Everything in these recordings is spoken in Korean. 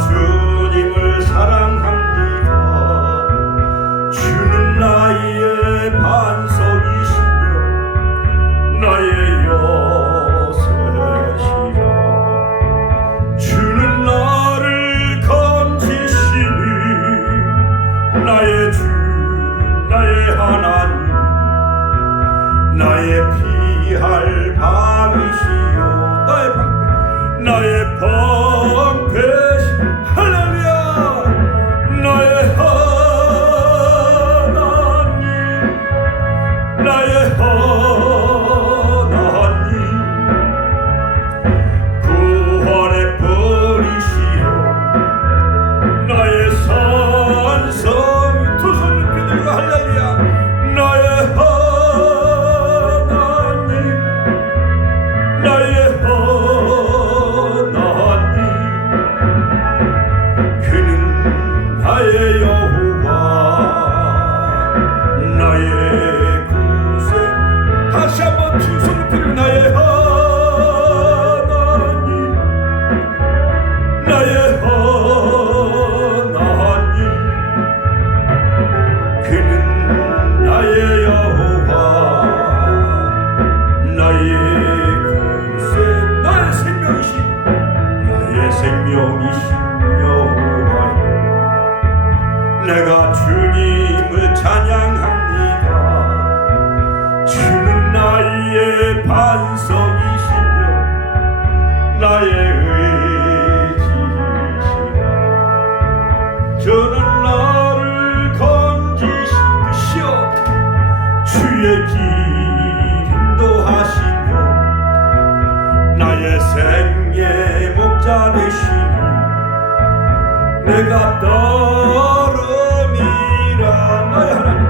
주님을 사랑합니다. 주는 나의 반석이시며 나의 요새시라. 주는 나를 건지시니 나의 주 나의 하나님, 나의 피할 밤이시여, 나의 방패, 나의 방패시. 할렐루야. 나의 하나님, 나의 하나님, 구원의 뿌리시여, 나의 산성. 두 손을 들고 할렐루야. 나의 하나님, 나의 하나님, 그는 나의 여호와, 나의 구세. 다시 한번 두 손을 들고 나의 하나님, 나의 하나님, 그는 나의 여호와, 나의 구세. 나의 생명이신, 나의 생명이신 여호와여, 내가 주님을 찬양합니다. 주는 나의 반석이시며 나의 의지시라. 저는 나를 건지시며 주의 길 인도하시며 나의 생의 목자 되시니 내가 따름이라. 나의 하나님,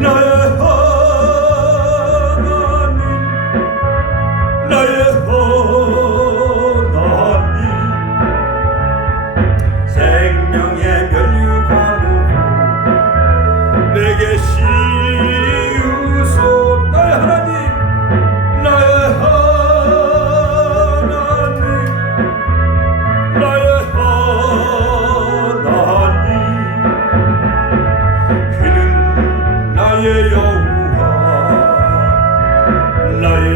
나의 하나님, 나의 하나님, 생명의 면류관으로 내게 씌우소. 나의 하나님, 나의 하나님, 나의 하나님, 그는 나의 여호와, 나의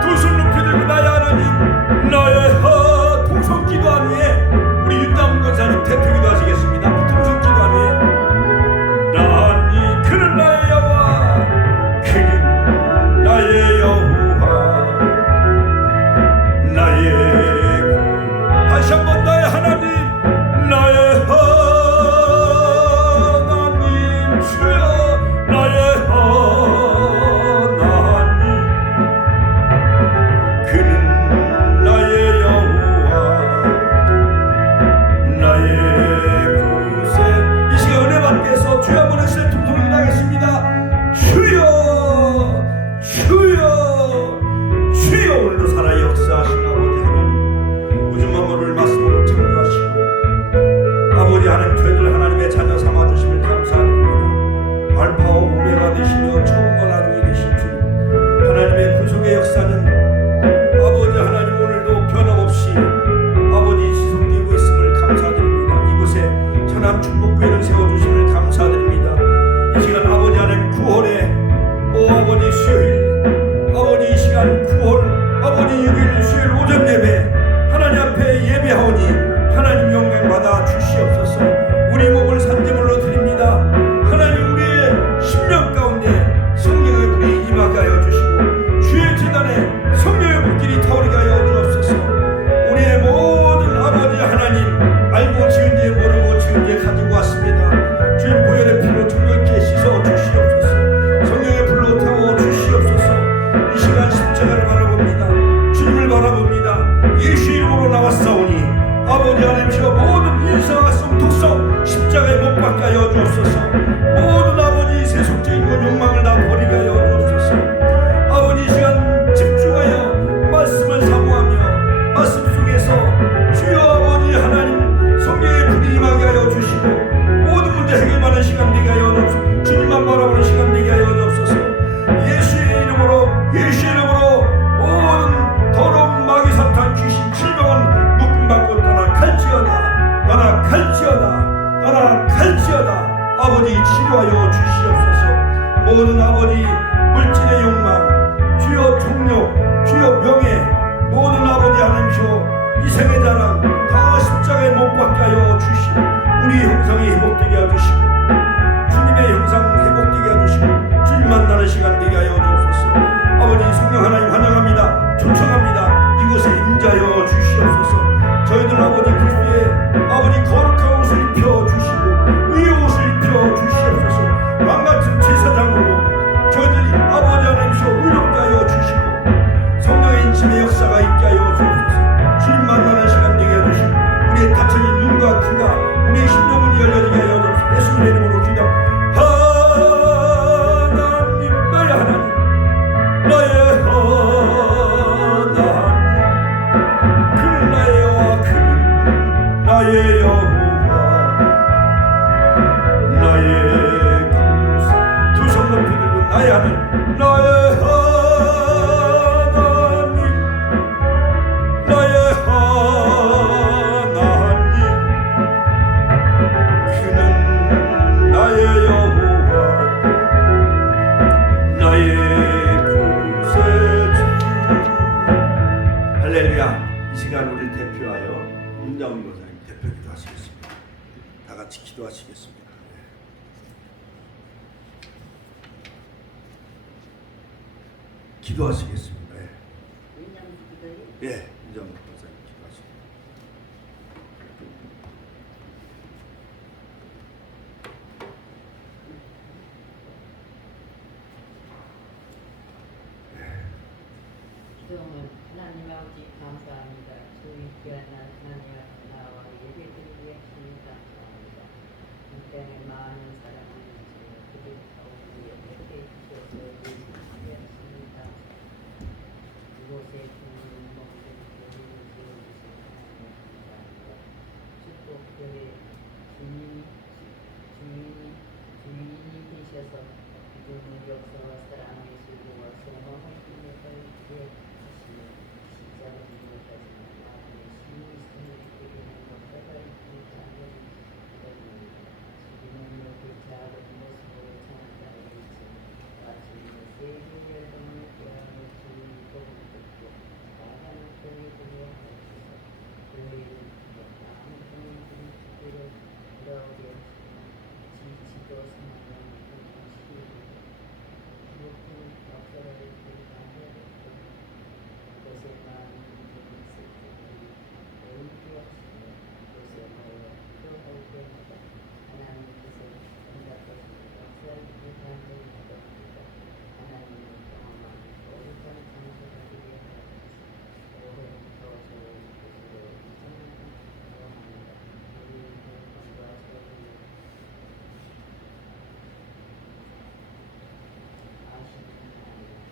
두 손 높이 들고 나의 하나님, 나의 통성 기도한 후에 우리 윤다문 권사님 대표 기도하시겠습니다. 통성 기도한 후에 나니 그는 나의 여호와, 그는 나의 여호와, 나의 다시 한번 나의 하나님, 나의 하나님, 주여 나의 하나님, 그는 나의 여호와, 나의 구세. 이 시간 은혜 받께서 주여 한번 했을 때 통성을 하겠습니다. 주여, 주여, 주여. 오늘도 살아 역사하신 아버지 하나님, 우주 만물을 말씀으로 창조하시고 아버지 하나님, 저희들 하나님의 자녀 삼아주심을 감사드립니다. 알파와 오메가 되시며 처음과 나중에 되신 주 하나님의 구속의 역사는 아버지 하나님 오늘도 변함없이 아버지 지속되고 있음을 감사드립니다. 이곳에 천안 축복교회를 세워주심을 감사드립니다. 아버지 치료하여 주시옵소서. 모든 아버지 물질의 욕망, 주여 종력, 주여 명예, 모든 아버지 하나님이시여 이 생의 자랑 다 십자가에 못 박게 하여 주시고 우리 형상이 회복되게 해주시고 주님의 형상 회복되게 해주시고 주님 만나는 시간 되게 하여 주옵소서. 아버지 성령 하나님 환영합니다. 초청합니다. 이곳에 임자여 주시옵소서. 저희들 아버지 그리스도의 아버지 거룩한 옷을 입혀 주시고 의의 옷을 입혀 주시옵소서. 왕같은 제사장으로 저희들이 아버지 하나님이시여 의롭게 하여 주시고 성령의 인심의 역사가 있게 하여 주옵소서. 주님 만나는 시간 되게 해주시고 우리의 닫혀진 눈과 귀가 우리의 심령문이 열려지게 하여 주옵소서. 예수님의 이름으로 기도합니다. 하나님 나의 하나님 나의 하나님 그는 나의 여호와 그는 나의 여호와 나의 구세 두 손 높이 들고 나의 하나님 나의 기도하시겠습니다. 기도하시겠습니다. 예, 인정 목사님 기도하시겠습니다. 기도는 하나님 아버지 감사합니다. 주의 귀한 날 하나님 앞에 나와 예배드리기 위해 주님 감사합니다. 이 땅에 많은 사람들이 그들 가운데 예배해 주셔서 예배드리게 하십니다. 이곳에 주님 모든 교회를 세워주신 하나님 감사합니다. 축복교회 주인이 되셔서 기존의 역사와 사랑의 수고와 소망을 힘내서 이렇게 하시며 시작을 이루어가지만 마음에 신이 있음을 되게 하는 역사가 있기 때문에 기다립니다. 지금은 이렇게 작은 모습으로 찬양하고 있지만 마침내 세계 열방을 깨하는 주님의 복을 듣고 나아가는 교회 되게 하옵소서. 교회를 많은 분들이 주께로 돌아오게 하시며 지치고 사망하는 높은 역사를 기록하였고 그것에 많은 분들이 있을 때에 의롭게 하시며 그것에 모여 기도할 때마다 하나님께서 응답하시는 역사를 기록하는 것입니다. 하나님을 경험하는 거룩한 장소가 되게 하옵소서. 올해부터 좋은 곳으로 이전하는 경험합니다. 우리의 건강과 저를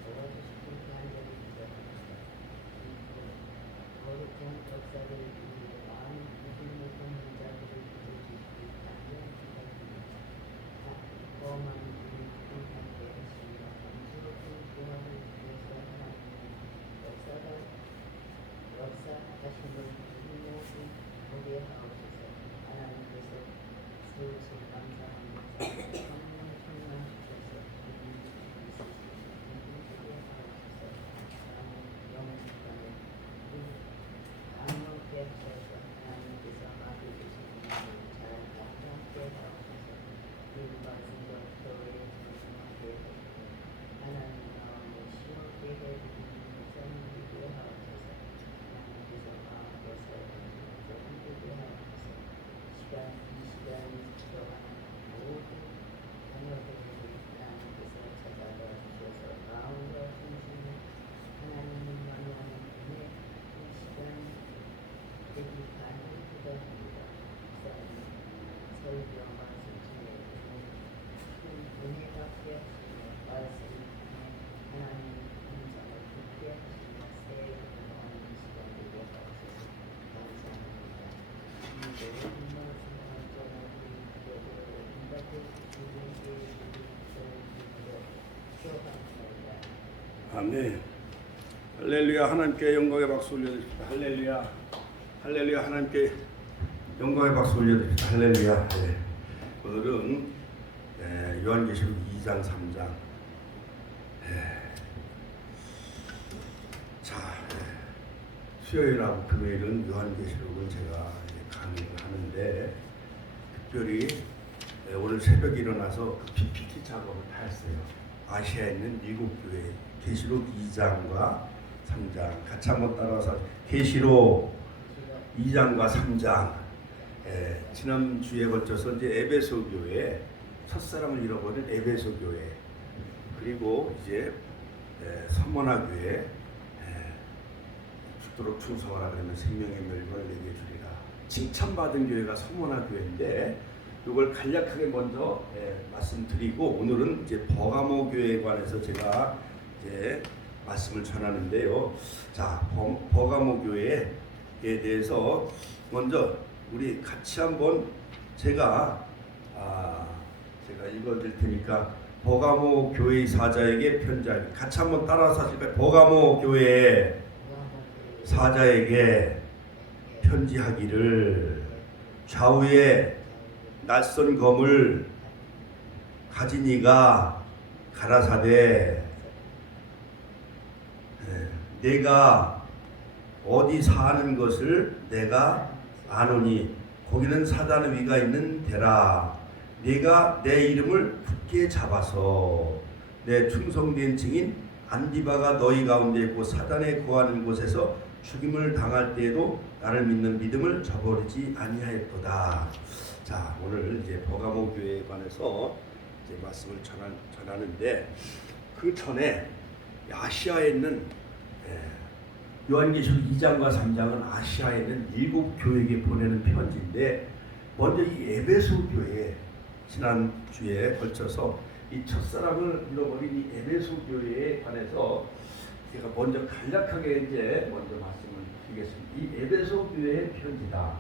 도와주시길 간절히 기도합니다. 거룩한 역사를 위해 많은 믿음을 갖는 자들을 믿어주시길 간절히 기도합니다. 험한 일을 함께 하시며 감수롭은 구원을 주셔서 하나님의 역사하심을 우리 모두 보게 하옵소서. 하나님께서 세우신 감사합니다. 성령 충만하셔서 강력게 하셔서 하나님께서 맡겨주신 일을 잘 감당하게 하옵소서. 일반성과 교회에 전승하게 하시고 하나님 마음에 시원하게 해주시는 목사님들에게 하옵소서. 하나님께서 마음과 살아가시면서 힘들게 하옵소서. 이 시간이 기도하는 모든 자녀들에게 하나님께서 찾아가 주셔서 마음과 중심을 하나님을 만나는 은혜 이 시간 되기 간절히 기도합니다. 목사님 설교 말씀 중에 큰 은혜 받게 하시며 말씀을 통해 하나님 인정을 듣게 하시며 새해 기도하는 시간 되게 하옵소서. 감사합니다. 이 모든 말씀 감정을 우리 기도로 응답해 주시는 예수님의 이름으로 기도합니다. 아멘. 할렐루야. 하나님께 영광의 박수 올려드립니다. 할렐루야. 할렐루야. 하나님께 영광의 박수 올려드립니다. 할렐루야. 네. 오늘은 요한계시록 2장 3장. 자, 수요일하고 금요일은 요한계시록을 제가 강의를 하는데 특별히 오늘 새벽에 일어나서 그 PPT 작업을 다 했어요. 아시아에 있는 7교회 계시록 2장과 3장 같이 한번 따라서 계시록 2장과 3장. 지난 주에 걸쳐서 이제 에베소 교회 첫사랑을 잃어버린 에베소 교회, 그리고 이제 서머나 교회, 죽도록 충성하라 그러면 생명의 멸관을 내게 주리라. 칭찬받은 교회가 서머나 교회인데 이걸 간략하게 먼저 말씀드리고 오늘은 이제 버가모 교회에 관해서 제가 이제 말씀을 전하는데요. 자, 버가모 교회에 대해서 먼저 우리 같이 한번 제가 읽어드릴 테니까 버가모 교회의 사자에게 편지하기, 같이 한번 따라서 하실까요? 버가모 교회 사자에게 편지하기를 좌우에 낯선 검을 가진 이가 가라사대 내가 어디 사는 것을 내가 아노니 거기는 사단의 위가 있는 데라. 네가 내 이름을 굳게 잡아서 내 충성된 증인 안디바가 너희 가운데 있고 사단에 거하는 곳에서 죽임을 당할 때에도 나를 믿는 믿음을 저버리지 아니하였도다. 자, 오늘 이제 버가모 교회에 관해서 이제 말씀을 전하는데 그 전에 아시아에 있는 요한계시록 2장과 3장은 아시아에 있는 7교회에게 보내는 편지인데 먼저 이 에베소 교회 지난 주에 걸쳐서 이 첫사랑을 잃어버린 이 에베소 교회에 관해서 제가 먼저 간략하게 이제 먼저 말씀을 드리겠습니다. 이 에베소 교회의 편지다.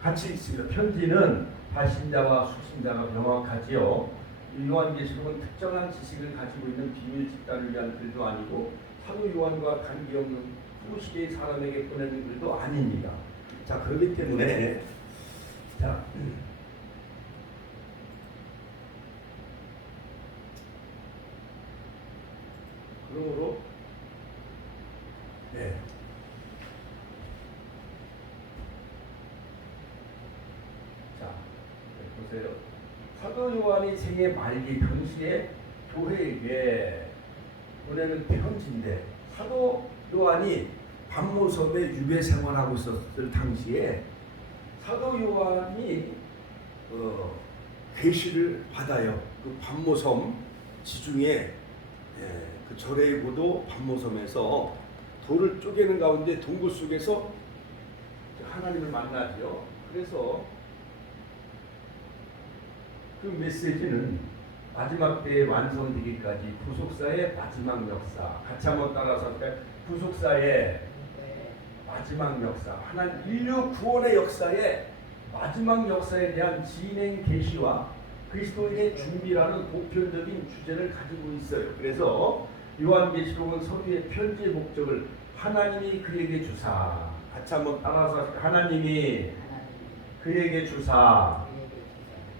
같이 있습니다. 편지는 발신자와 수신자가 명확하지요. 요한계시록은 특정한 지식을 가지고 있는 비밀 집단을 위한 글도 아니고 사도 요한과 관계없는 후시대의 사람에게 보내는 글도 아닙니다. 자, 그렇기 때문에 자, 그러므로 자, 보세요. 사도 요한이 생애 말기 당시에 교회에게 보내는 편지인데 사도 요한이 반모섬에 유배 생활하고 있었을 당시에 사도 요한이 계시를 받아요. 그 반모섬 지중해 그 절의 고도 반모섬에서 돌을 쪼개는 가운데 동굴 속에서 하나님을 만나죠. 그래서 그 메시지는 마지막 때에 완성되기까지 구속사의 마지막 역사, 같이 한번 따라서 할까요? 구속사의 마지막 역사, 하나님 인류 구원의 역사의 마지막 역사에 대한 진행 계시와 그리스도인의 준비라는 보편적인 주제를 가지고 있어요. 그래서 요한계시록은 서두의 편지의 목적을 하나님이 그에게 주사, 같이 한번 따라서 하나님이 그에게 주사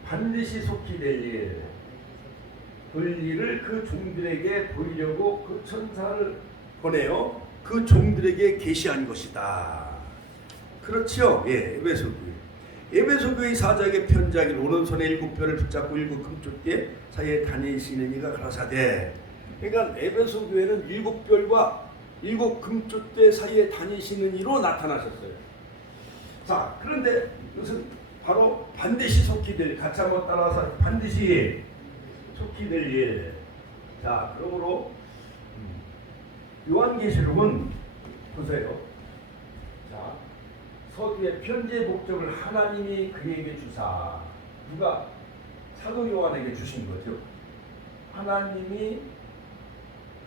반드시 속히 될 일, 볼 일을 그 종들에게 보이려고 그 천사를 보내요. 그 종들에게 계시한 것이다. 그렇지요? 예, 에베소 교회. 에베소 교회 사자에게 편지하기를 오른손에 7별을 붙잡고 7 금쪽대 사이에 다니시는 이가 가라사대. 그러니까 에베소 교회는 7별과 7 금쪽대 사이에 다니시는 이로 나타나셨어요. 자, 그런데 이것은 바로 반드시 속히 될, 같이 한번 따라서 반드시 속히 될 일. 자, 그러므로 요한계시록은 보세요. 자, 서두의 편지의 목적을 하나님이 그에게 주사, 누가 사도 요한에게 주신 거죠. 하나님이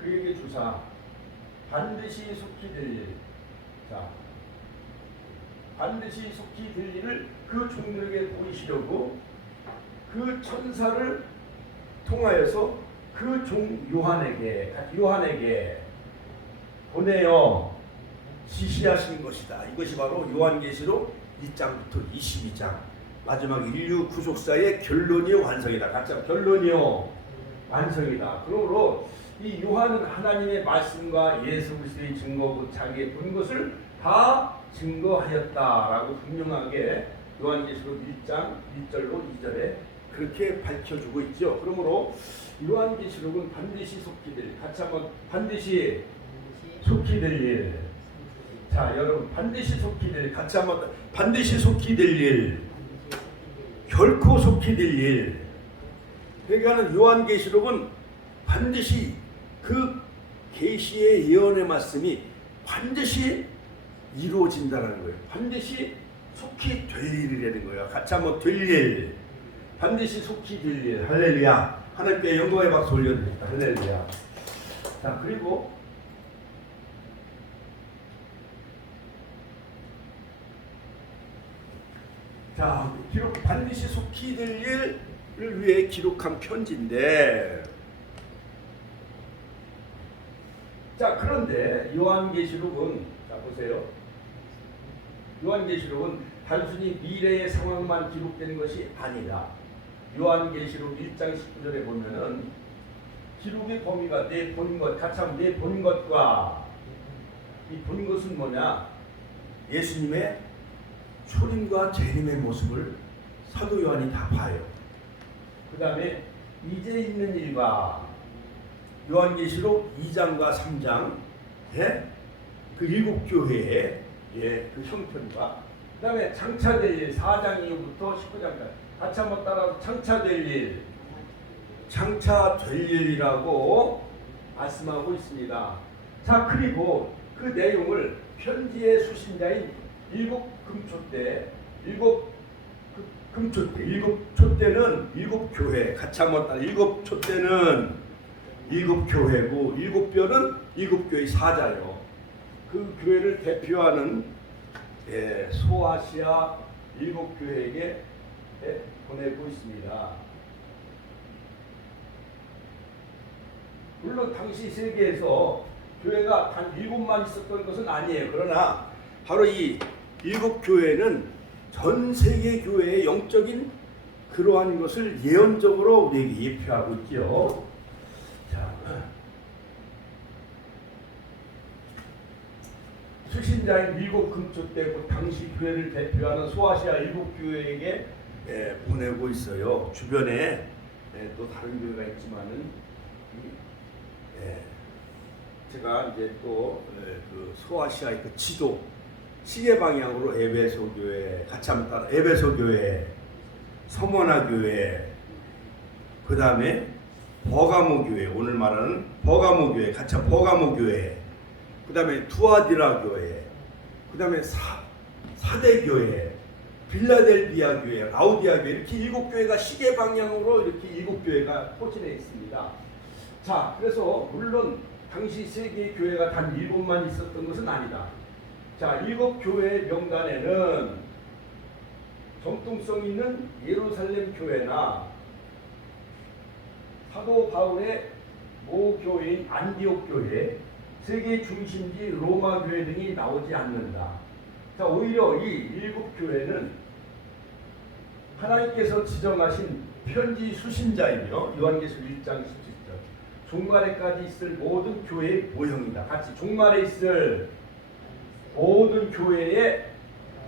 그에게 주사 반드시 속히 될 일. 자, 반드시 속히 될 일을 그 종들에게 보이시려고 그 천사를 통하여서 그 종 요한에게 보내어 지시하신 것이다. 이것이 바로 요한계시록 1장부터 22장 마지막 인류 구속사의 결론이 완성이다. 같이 결론이요 완성이다. 그러므로 이 요한은 하나님의 말씀과 예수 그리스도의 증거고 자기의 본 것을 다 증거하였다라고 분명하게 요한계시록 1장 1절로 2절에 그렇게 밝혀주고 있죠. 그러므로 요한계시록은 반드시 속히 될 일, 같이 한번 반드시 속히 될 일. 자, 여러분 반드시 속히 될 일, 같이 한번 반드시 속히 될 일, 결코 속히 될 일. 그러니까는 요한계시록은 반드시 그 계시의 예언의 말씀이 반드시 이루어진다는 거예요. 반드시 속히 될 일이라는 거예요. 같이 한번 될 일, 반드시 속히 될 일. 할렐루야. 하나님께 영광의 박수 올려드립니다. 할렐루야. 자, 그리고 자, 기록 반드시 속히 될 일을 위해 기록한 편지인데, 자, 그런데 요한계시록은, 자 보세요. 요한계시록은 단순히 미래의 상황만 기록된 것이 아니라 요한계시록 1장 19절에 보면은 기록의 범위가 내 본 것, 같이 하면 내 본 것과 이 본 것은 뭐냐? 예수님의 초림과 재림의 모습을 사도 요한이 다 봐요. 그 다음에 이제 있는 일과 요한계시록 2장과 3장 그 일곱 교회의 그 형편과 그 다음에 장차될 일 4장 이후부터 19장까지 같이 한번 따라서 장차될 일, 장차될 일이라고 말씀하고 있습니다. 자, 그리고 그 내용을 편지의 수신자인 일곱 금초대, 일곱 촛대는 일곱 교회, 같이 한번 따라 일곱 촛대는 일곱 교회고 일곱 별은 일곱 교회 사자요. 그 교회를 대표하는 소아시아 일곱 교회에게 보내고 있습니다. 물론 당시 세계에서 교회가 단 7만 있었던 것은 아니에요. 그러나 바로 이 일곱 교회는 전 세계 교회의 영적인 그러한 것을 예언적으로 우리에게 예표하고 있죠. 자, 수신자인 일곱 금초 때고 당시 교회를 대표하는 소아시아 일곱 교회에게 보내고 있어요. 주변에 또 다른 교회가 있지만은 제가 이제 또 그 소아시아의 그 지도 시계 방향으로 에베소 교회, 같이 한번 따라 에베소 교회, 서머나 교회, 그 다음에 버가모 교회, 오늘 말하는 버가모 교회, 같이 버가모 교회, 그 다음에 투아디라 교회, 그 다음에 사대 교회, 빌라델비아 교회, 라우디아 교회, 이렇게 일곱 교회가 시계 방향으로 이렇게 일곱 교회가 포진해 있습니다. 자, 그래서 물론 당시 세계 교회가 단 7만 있었던 것은 아니다. 자, 일곱 교회의 명단에는 정통성 있는 예루살렘 교회나 사도 바울의 모교회인 안디옥 교회, 세계 중심지 로마 교회 등이 나오지 않는다. 자, 오히려 이 일곱 교회는 하나님께서 지정하신 편지 수신자이며 요한계시록 1장 17절 종말에까지 있을 모든 교회의 모형이다. 같이 종말에 있을 모든 교회의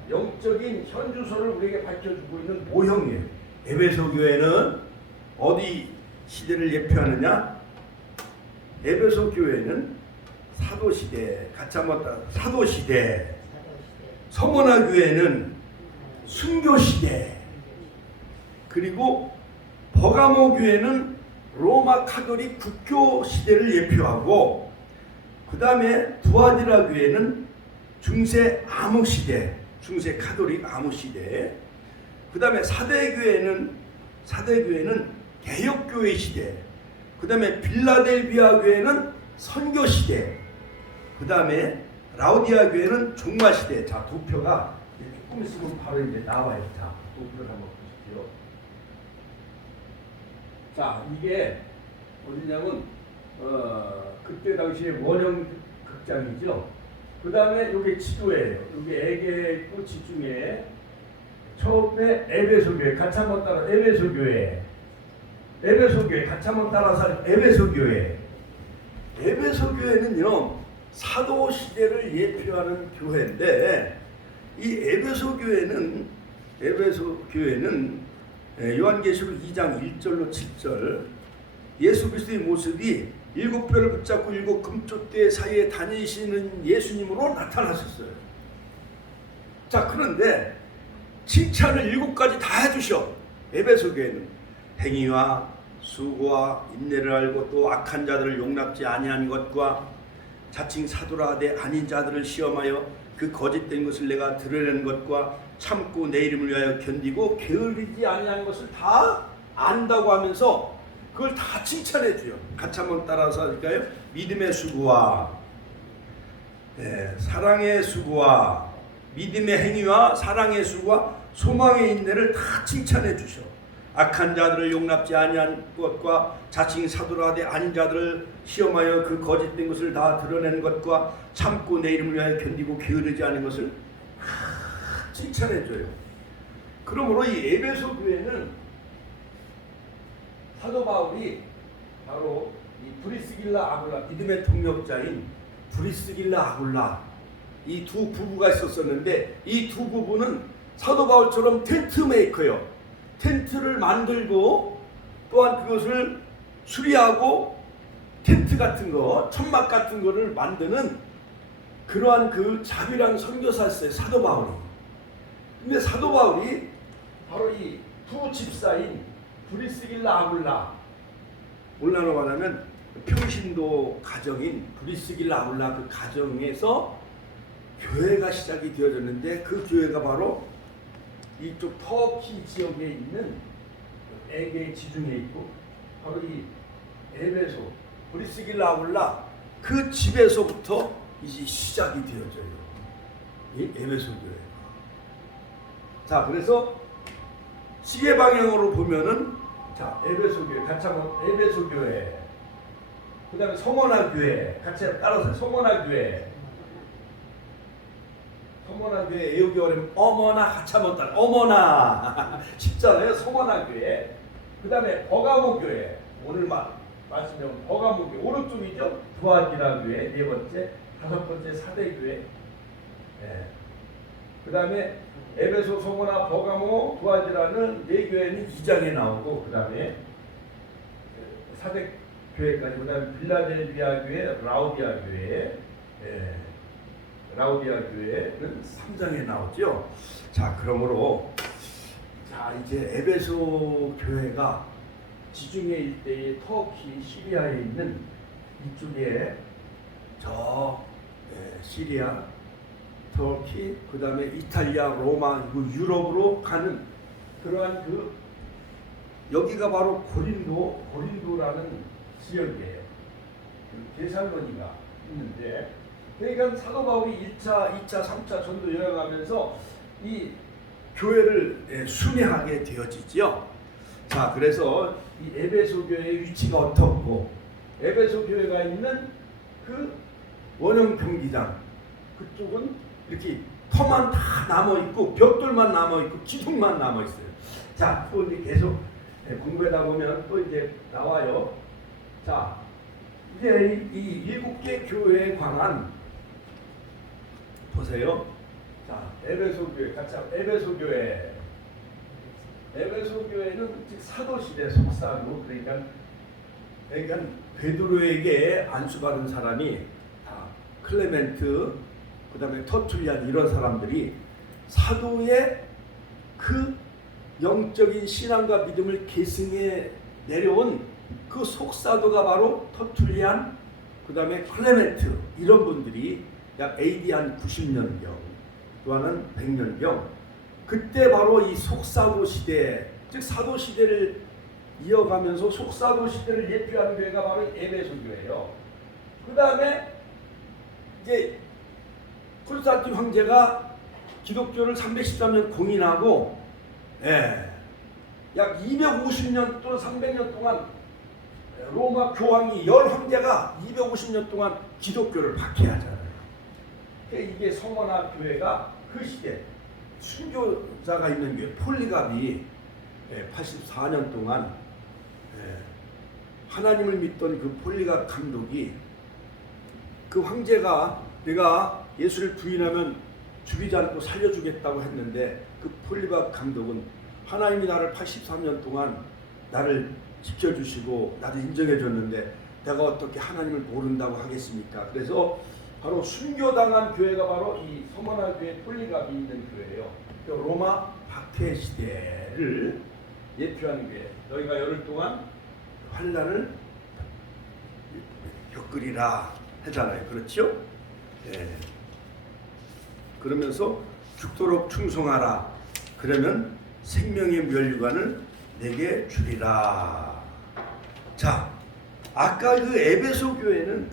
영적인 현주소를 우리에게 밝혀주고 있는 모형이에요. 에베소 교회는 어디 시대를 예표하느냐? 에베소 교회는 사도시대, 같이 한번 따라 사도시대. 서머나 교회는 순교시대. 그리고 버가모 교회는 로마 카톨릭 국교 시대를 예표하고, 그 다음에 두아디라 교회는 중세 암흑 시대, 중세 카톨릭 암흑 시대. 그 다음에 사대 교회는 개혁 교회 시대. 그 다음에 빌라델비아 교회는 선교 시대. 그 다음에 라우디아 교회는 종말 시대. 자, 도표가 조금 있으면 바로 이제 나와요. 자, 도표를 한번 보십시오. 자, 이게 어디냐면 그때 당시에 원형 극장이죠. 그 다음에 이게 지도예요. 여기 에게 있고 지중해 처음에 에베소 교회 같이 한번 따라 에베소 교회 같이 한번 따라서 에베소 교회. 에베소 교회는요 사도 시대를 예표하는 교회인데 이 에베소 교회는 요한계시록 2장 1절로 7절 예수 그리스도의 모습이 7뼈를 붙잡고 7 금쪽대 사이에 다니시는 예수님으로 나타나셨어요. 자, 그런데 칭찬을 7가지 다 해주셔. 에베소 교회는 행위와 수고와 인내를 알고 또 악한 자들을 용납지 아니한 것과 자칭 사도라 하되 아닌 자들을 시험하여 그 거짓된 것을 내가 드러내는 것과 참고 내 이름을 위하여 견디고 게으르지 아니한 것을 다 안다고 하면서 그걸 다 칭찬해 줘요. 같이 한번 따라서 할까요? 믿음의 수고와 사랑의 수고와 믿음의 행위와 사랑의 수고와 소망의 인내를 다 칭찬해 주셔. 악한 자들을 용납지 아니한 것과 자칭 사도라 하되 아닌 자들을 시험하여 그 거짓된 것을 다 드러내는 것과 참고 내 이름을 위하여 견디고 게으르지 않은 것을 다 칭찬해 줘요. 그러므로 이 에베소 교회는 사도 바울이 바로 이 브리스길라 아굴라 믿음의 동력자인 브리스길라 아굴라 이 두 부부가 있었는데 이 두 부부는 사도 바울처럼 텐트 메이커요. 텐트를 만들고 또한 그것을 수리하고 텐트 같은 거, 천막 같은 거를 만드는 그러한 그 자비랑 선교사였어요, 사도 바울이. 근데 사도 바울이 바로 이 두 집사인 브리스길라 아굴라, 오늘날로 말하면 평신도 가정인 브리스길라 아굴라 그 가정에서 교회가 시작이 되어졌는데 그 교회가 바로 이쪽 터키 지역에 있는 에게 지중해 있고 바로 이 에베소 브리스길라 아굴라 그 집에서부터 이제 시작이 되어져요. 이 에베소 교회가. 자, 그래서 시계 방향으로 보면은 자 에베소 교회 같이 한번 에베소 교회. 그다음에 성원아 교회 같이 따라서 성원아 교회. 성원아 교회 애우기 어려면 어머나 같이 한번 따라 어머나 쉽잖아요. 성원아 교회. 그 다음에 버가모 교회 오늘 말씀드린 버가모 교회 오른쪽이죠. 두아디라 교회 네 번째, 다섯 번째 사대 교회. 그 다음에 에베소, 성원아, 버가모, 두아디라는 네 교회는 2장에 나오고 그 다음에 사대 교회까지 그 다음에 빌라델비아 교회, 라우디아 교회. 라우디아 교회는 3장에 나오죠. 자, 그러므로 자 이제 에베소 교회가 지중해 일대의 터키, 시리아에 있는 이쪽에 저 시리아, 터키, 그 다음에 이탈리아, 로마, 유럽으로 가는 그러한 그 여기가 바로 고린도라는 지역이에요. 게살로니가 있는데. 그러니까 사도 바울이 1차, 2차, 3차 전도 여행하면서 이 교회를 순회하게 되어지죠. 자, 그래서 이 에베소 교회의 위치가 어떻고 에베소 교회가 있는 그 원형 경기장 그쪽은 이렇게 터만 다 남아 있고 벽돌만 남아 있고 기둥만 남아 있어요. 자, 또 이제 계속 공부하다 보면 또 이제 나와요. 자, 이제 이 7개 교회에 관한 보세요. 자, 에베소 교회 같이 에베소 교회. 에베소 교회는 즉 사도 시대 속사로 그러니까 베드로에게 안수받은 사람이 다 클레멘트, 그다음에 터툴리안 이런 사람들이 사도의 그 영적인 신앙과 믿음을 계승해 내려온 그 속사도가 바로 터툴리안, 그다음에 클레멘트 이런 분들이 약 AD 한 90년경 또는 100년경 그때 바로 이 속사도 시대 즉 사도 시대를 이어가면서 속사도 시대를 예표하는 교회가 바로 에베소 교회예요. 그 다음에 이제 콘스탄틴 황제가 기독교를 313년 공인하고 약 250년 또는 300년 동안 로마 교황이 열 황제가 250년 동안 기독교를 박해하잖아요. 이게 성원아 교회가 그 시대 순교자가 있는 교회 폴리갑이 84년 동안 하나님을 믿던 그 폴리갑 감독이 그 황제가 내가 예수를 부인하면 죽이지 않고 살려주겠다고 했는데 그 폴리갑 감독은 하나님이 나를 83년 동안 나를 지켜주시고 나를 인정해줬는데 내가 어떻게 하나님을 모른다고 하겠습니까? 그래서 바로 순교당한 교회가 바로 이 서머나 교회 폴리갑이 있는 교회예요. 로마 박해 시대를 예표하는 교회. 너희가 열흘 동안 환난을 겪으리라 하잖아요. 그렇죠? 예. 그러면서 죽도록 충성하라. 그러면 생명의 멸류관을 내게 주리라. 자, 아까 그 에베소 교회는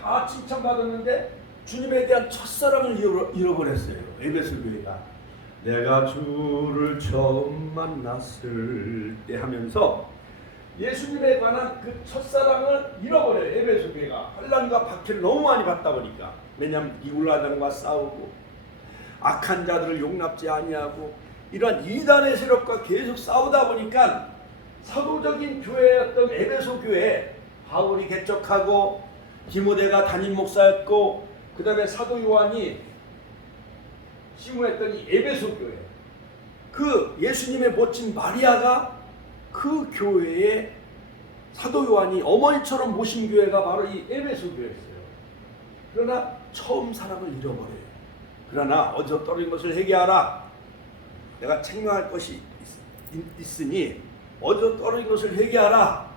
다 칭찬받았는데 주님에 대한 첫사랑을 잃어버렸어요. 에베소 교회가 내가 주를 처음 만났을 때 하면서 예수님에 관한 그 첫사랑을 잃어버려요. 에베소 교회가 환난과 박해를 너무 많이 받다 보니까. 왜냐하면 니골라당과 싸우고 악한 자들을 용납지 아니하고 이러한 이단의 세력과 계속 싸우다 보니까 사도적인 교회였던 에베소 교회 바울이 개척하고 디모데가 담임 목사였고 그 다음에 사도 요한이 시무했던 이 에베소 교회, 그 예수님의 모친 마리아가 그 교회에 사도 요한이 어머니처럼 모신 교회가 바로 이 에베소 교회였어요. 그러나 처음 사랑을 잃어버려요. 그러나 어디서 떨어진 것을 회개하라. 내가 책망할 것이 있으니 어디서 떨어진 것을 회개하라.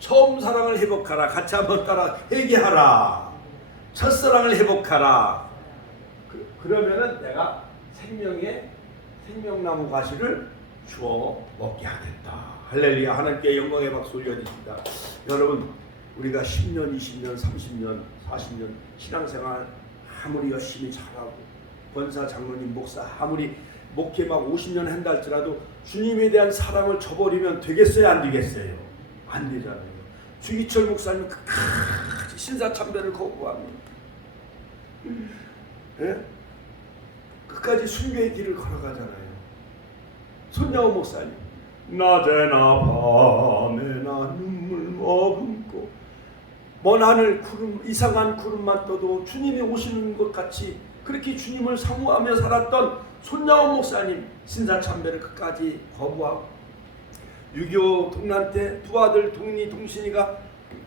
처음 사랑을 회복하라. 같이 한번 따라 회개하라. 첫사랑을 회복하라. 그러면은 내가 생명나무 과실을 주어 먹게 하겠다. 할렐루야. 하나님께 영광의 박수 올려드립니다. 여러분, 우리가 10년, 20년, 30년, 40년 신앙생활 아무리 열심히 잘하고 권사, 장로님, 목사 아무리 목회 막 50년 한다 할지라도 주님에 대한 사랑을 저버리면 되겠어요? 안 되겠어요? 안 되잖아요. 주기철 목사님 끝까지 신사참배를 거부합니다. 예? 끝까지 순교의 길을 걸어가잖아요. 손야호 목사님 낮에나 밤에나 눈물 머금고 먼 하늘 구름, 이상한 구름만 떠도 주님이 오시는 것 같이 그렇게 주님을 사모하며 살았던 손야호 목사님 신사참배를 끝까지 거부하고 6.25 동란 때 두 아들 동리 동신이가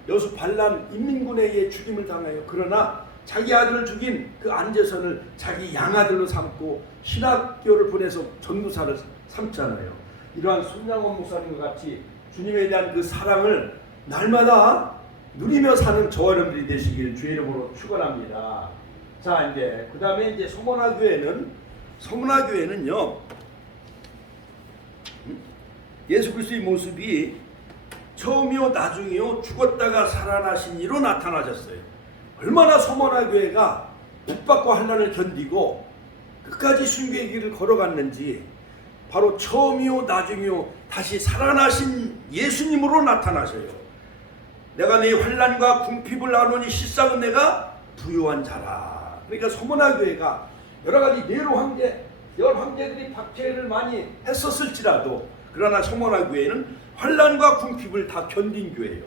여수 반란 인민군에 의해 죽임을 당해요. 그러나 자기 아들을 죽인 그 안재선을 자기 양아들로 삼고 신학교를 보내서 전도사를 삼잖아요. 이러한 손양원 목사님과 같이 주님에 대한 그 사랑을 날마다 누리며 사는 저와 여러분들이 되시길 주의 이름으로 축원합니다. 자, 이제 그 다음에 이제 서머나 교회는요 예수 그리스도의 모습이 처음이요 나중이요 죽었다가 살아나신 이로 나타나셨어요. 얼마나 서머나 교회가 핍박과 환난을 견디고 끝까지 순교의 길을 걸어갔는지 바로 처음이요 나중이요 다시 살아나신 예수님으로 나타나셔요. 내가 네 환난과 궁핍을 나누니 실상은 내가 부유한 자라. 그러니까 서머나 교회가 여러 가지 열 황제들이 박해를 많이 했었을지라도 그러나 서머나 교회는 환난과 궁핍을 다 견딘 교회예요.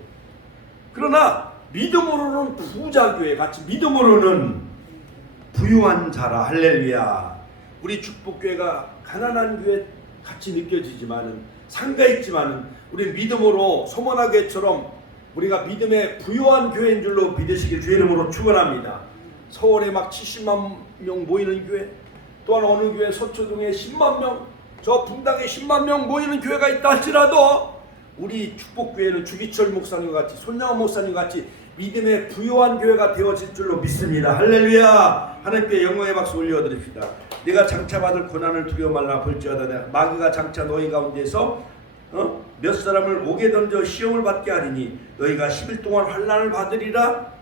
그러나 믿음으로는 부자 교회 같이 믿음으로는 부유한 자라. 할렐루야. 우리 축복교회가 가난한 교회 같이 느껴지지만은 상가 있지만은 우리 믿음으로 서머나 교회처럼 우리가 믿음의 부유한 교회인 줄로 믿으시길 주의 이름으로 축원합니다. 서울에 막 70만 명 모이는 교회, 또한 어느 교회 서초동에 10만 명, 저 분당에 10만 명 모이는 교회가 있다 할지라도 우리 축복교회는 주기철 목사님과 같이 손양호 목사님과 같이 믿음의 부유한 교회가 되어질 줄로 믿습니다. 할렐루야. 하나님께 영광의 박수 올려드립시다. 내가 장차받을 고난을 두려워 말라. 볼지어다 마귀가 장차 너희 가운데서 몇 사람을 옥에 던져 시험을 받게 하리니 너희가 10일 동안 환난을 받으리라.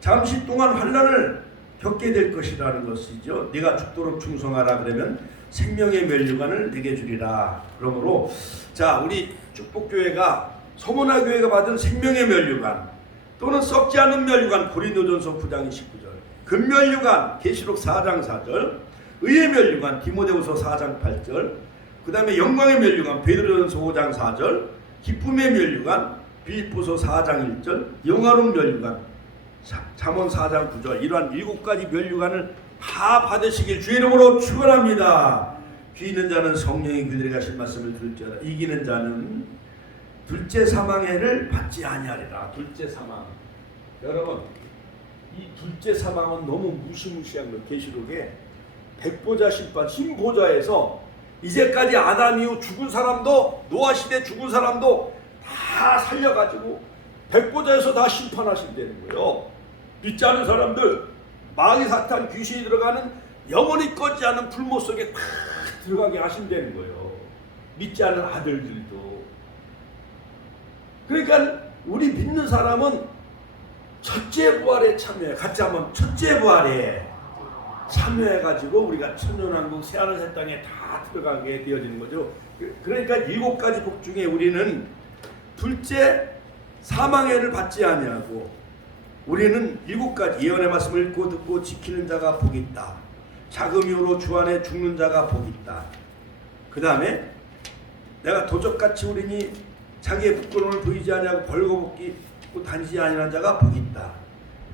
잠시 동안 환난을 겪게 될 것이라는 것이죠. 네가 죽도록 충성하라. 그러면 생명의 멸류관을 내게 주리라. 그러므로 자, 우리 축복교회가 서머나 교회가 받은 생명의 멸류관 또는 썩지 않은 멸류관 고린도전서 9장 19절 금멸류관 계시록 4장 4절 의의 면류관 디모데후서 4장 8절, 그 다음에 영광의 면류관 베드로전서 5장 4절, 기쁨의 면류관 빌립보서 4장 1절, 영화로운 면류관 잠언 4장 9절, 이러한 7가지 면류관을 다 받으시길 주의 이름으로 축원합니다. 귀 있는 자는 성령이 그들에게 하신 말씀을 들을지어다. 이기는 자는 둘째 사망해를 받지 아니하리라. 둘째 사망. 여러분, 이 둘째 사망은 너무 무시무시한 거. 계시록에 백보자 심판 흰보자에서 이제까지 아담 이후 죽은 사람도, 노아 시대 죽은 사람도 다 살려가지고 백보자에서 다 심판하신다는 거예요. 믿지 않은 사람들, 마귀 사탄 귀신이 들어가는 영원히 꺼지지 않은 불못 속에 다 들어가게 하신다는 거예요. 믿지 않은 아들들도. 그러니까 우리 믿는 사람은 첫째 부활에 참여해. 같이 한번 첫째 부활에 참여해가지고 우리가 천년왕국 새하늘 새 땅에 다 들어가게 되어지는 거죠. 그러니까 7가지 복 중에 우리는 둘째 사망해를 받지 아니하고, 우리는 7가지 예언의 말씀을 읽고 듣고 지키는 자가 복이 있다. 자금 이후로 주 안에 죽는 자가 복이 있다. 그 다음에 내가 도적같이 우리니 자기의 부끄러움을 보이지 아니하고 벌거벗기 단지 아니한 자가 복이 있다.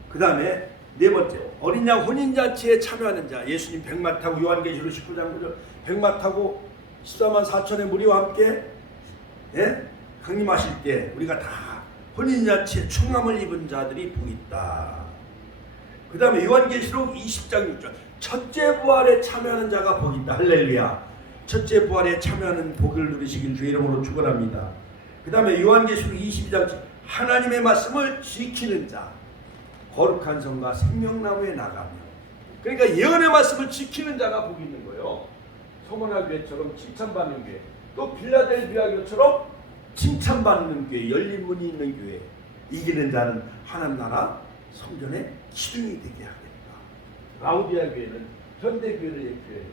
그 다음에 네 번째, 어린 양 혼인잔치에 참여하는 자. 예수님 백마 타고 요한계시록 19장 9절 백마 타고 14만 4천의 무리와 함께 강림하실 때 우리가 다 혼인잔치에 충함을 입은 자들이 복이 있다. 그 다음에 요한계시록 20장 6절 첫째 부활에 참여하는 자가 복이 있다. 할렐루야. 첫째 부활에 참여하는 복을 누리시길 주의 이름으로 축원합니다. 그 다음에 요한계시록 22장 하나님의 말씀을 지키는 자. 거룩한 성과 생명나무에 나가며. 그러니까 예언의 말씀을 지키는 자가 복이 있는 거예요. 서머나 교회처럼 칭찬받는 교회, 또 빌라델비아 교회처럼 칭찬받는 교회, 열린 문이 있는 교회. 이기는 자는 하나님 나라 성전의 기둥이 되게 하겠다. 라우디아 교회는 현대교회를 얘기해요.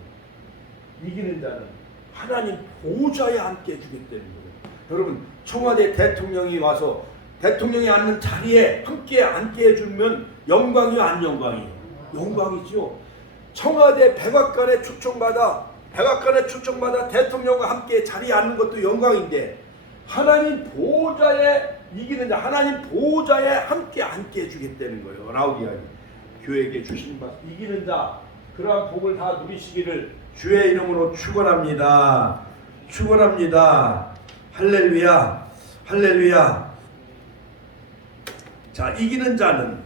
이기는 자는 하나님 보좌에 앉게 해주겠다는 거예요. 여러분, 청와대 대통령이 와서 대통령이 앉는 자리에 함께 앉게 해주면 영광이요, 안 영광이요? 영광이죠. 청와대 백악관에 초청받아 대통령과 함께 자리에 앉는 것도 영광인데, 하나님 보좌에 이기는 자, 하나님 보좌에 함께 앉게 해주겠다는 거예요. 라우디아 교회에게 주신 말씀, 이기는 자, 그러한 복을 다 누리시기를 주의 이름으로 축원합니다. 축원합니다. 할렐루야, 할렐루야. 자, 이기는 자는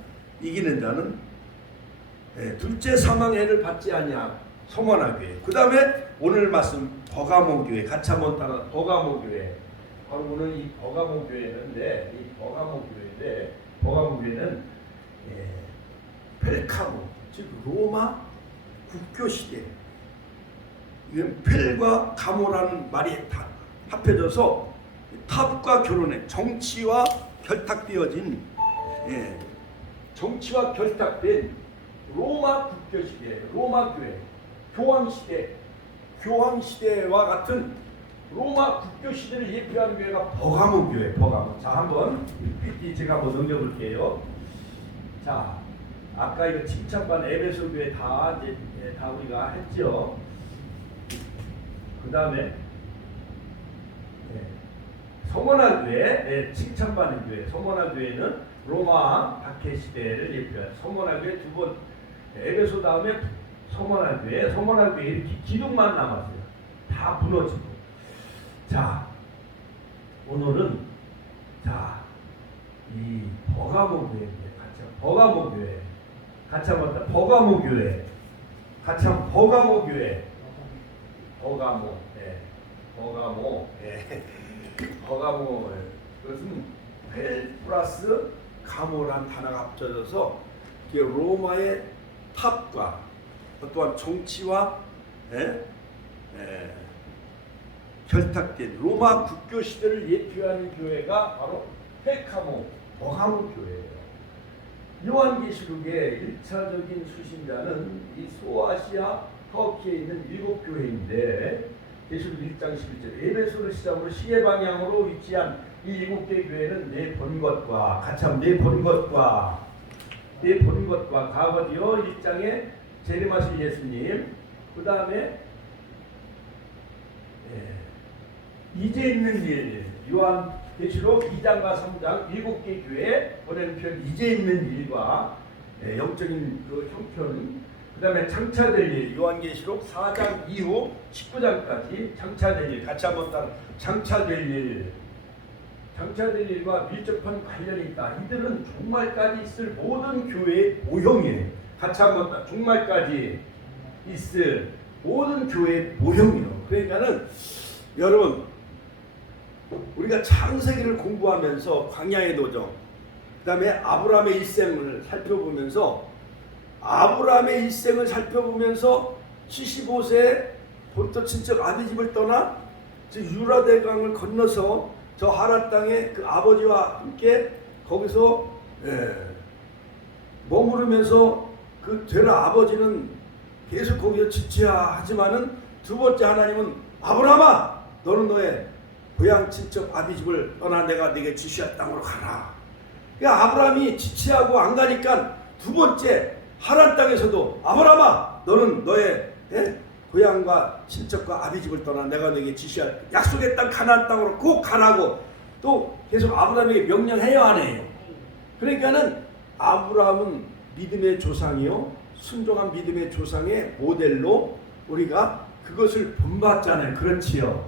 둘째 사망해를 받지 아니하 성원하교회. 그 다음에 오늘 말씀 버가모교회. 같이 한번 따라. 버가모교회. 바로 오늘 이 버가모교회인데, 이 버가모교회는 펠카모, 즉 로마 국교 시대. 이건 펠과 가모라는 말이 다 합해져서 탑과 결혼해 정치와 결탁되어진, 정치와 결탁된 로마 국교 시대, 로마 교회, 교황 시대와 같은 로마 국교 시대를 예표하는 교회가 버가모 교회. 버가모. 자, 한번 PT 제가 한번 넘겨볼게요. 자, 아까 이거 칭찬반 에베소 교회 다 우리가 했죠. 그 다음에 서머나 교회, 칭찬받는 교회. 서머나 교회는 로마 박해 시대를 예표한 서머나 교회 두 번. 에베소 다음에 서머나 교회 이렇게 기둥만 남았어요. 다 무너지고. 자, 오늘은 이 버가모 교회인데, 버가모 교회. 같이 한번 버가모 교회. 같이 한번 버가모 교회. 버가모. 버가모. 그것은 펠 플러스 가모란 단어가 합쳐져서 로마의 탑과 또한 정치와 결탁된 로마 국교 시대를 예표하는 교회가 바로 펠카모 버가모 교회예요. 요한계시록의 1차적인 수신자는 이 소아시아 터키에 있는 7교회인데, 계시록 1장 11절 에베소를 시작으로 시계 방향으로 위치한 이 7개 교회는 내 본 것과 같이 한번 내 본 것과 과거디어 1장에 재림하신 예수님, 그 다음에 이제 있는 일, 요한계시록 2장과 3장 7개 교회 보낸 편 이제 있는 일과 영적인 그 형편, 그 다음에 장차될 일, 요한계시록 4장 이후 19장까지 장차될 일, 같이 한번 따라. 장차될 일, 장차될 일과 밀접한 관련이 있다. 이들은 종말까지 있을 모든 교회의 모형이에요. 같이 한번 따라. 종말까지 있을 모든 교회의 모형이에요. 그러니까는 여러분, 우리가 창세기를 공부하면서 광야의 도정, 그 다음에 아브라함의 일생을 살펴보면서 75세에 본토 친척 아비집을 떠나 즉 유라대강을 건너서 저 하란 땅에 그 아버지와 함께 거기서 머무르면서 그 되라 아버지는 계속 거기서 지체하지만은 두 번째 하나님은 아브라함아, 너는 너의 고향 친척 아비집을 떠나 내가 네게 지시할 땅으로 가라. 그러니까 아브라함이 지체하고 안 가니까 두 번째 하란 땅에서도 아브라함아, 너는 너의 고향과 친척과 아비집을 떠나 내가 네게 지시할 약속의 땅 가나안 땅으로 꼭 가라고 또 계속 아브라함에게 명령해요, 안 해요? 그러니까는 아브라함은 믿음의 조상이요, 순종한 믿음의 조상의 모델로 우리가 그것을 본받잖아요. 그렇지요.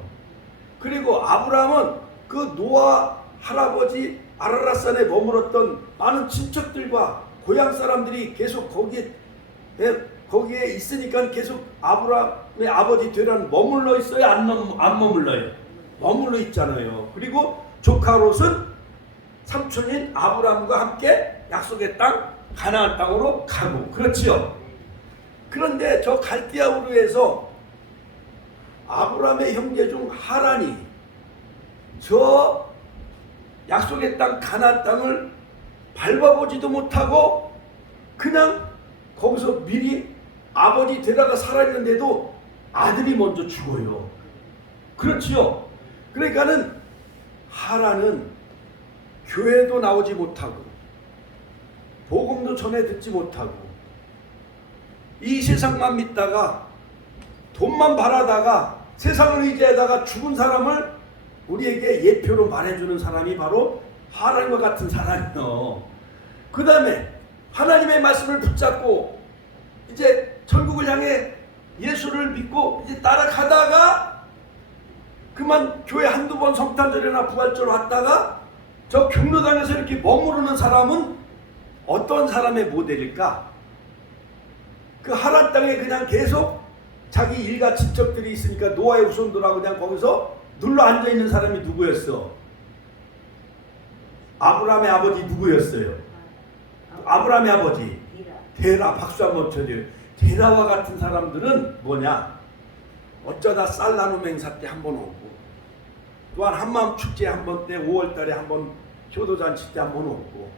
그리고 아브라함은 그 노아 할아버지 아라랏산에 머물었던 많은 친척들과 고향 사람들이 계속 거기에 있으니까 계속 아브라함의 아버지 되라는 머물러 있어요? 안 머물러요? 머물러 있잖아요. 그리고 조카 롯은 삼촌인 아브라함과 함께 약속의 땅 가나안 땅으로 가고, 그렇지요. 그런데 저 갈대아 우르에서 아브라함의 형제 중 하란이 저 약속의 땅 가나안 땅을 밟아보지도 못하고 그냥 거기서 미리 아버지 되다가 살아있는데도 아들이 먼저 죽어요. 그렇지요. 그러니까는 하란은 교회도 나오지 못하고 복음도 전해 듣지 못하고 이 세상만 믿다가 돈만 바라다가 세상을 의지하다가 죽은 사람을 우리에게 예표로 말해주는 사람이 바로 하란과 같은 사람이요. 그 다음에 하나님의 말씀을 붙잡고 이제 천국을 향해 예수를 믿고 이제 따라가다가 그만 교회 한두 번 성탄절이나 부활절 왔다가 저 경로당에서 이렇게 머무르는 사람은 어떤 사람의 모델일까? 그 하란 땅에 그냥 계속 자기 일가 친척들이 있으니까 노아의 후손들하고 그냥 거기서 눌러 앉아있는 사람이 누구였어? 아브라함의 아버지 누구였어요? 아브라함의 아버지 데라. 박수 한번 쳐줘요. 데라와 같은 사람들은 뭐냐? 어쩌다 쌀 나눔 행사 때 한 번 오고, 또한 한마음 축제 한 번 때 5월달에 한 번 효도잔치 때 한 번 오고,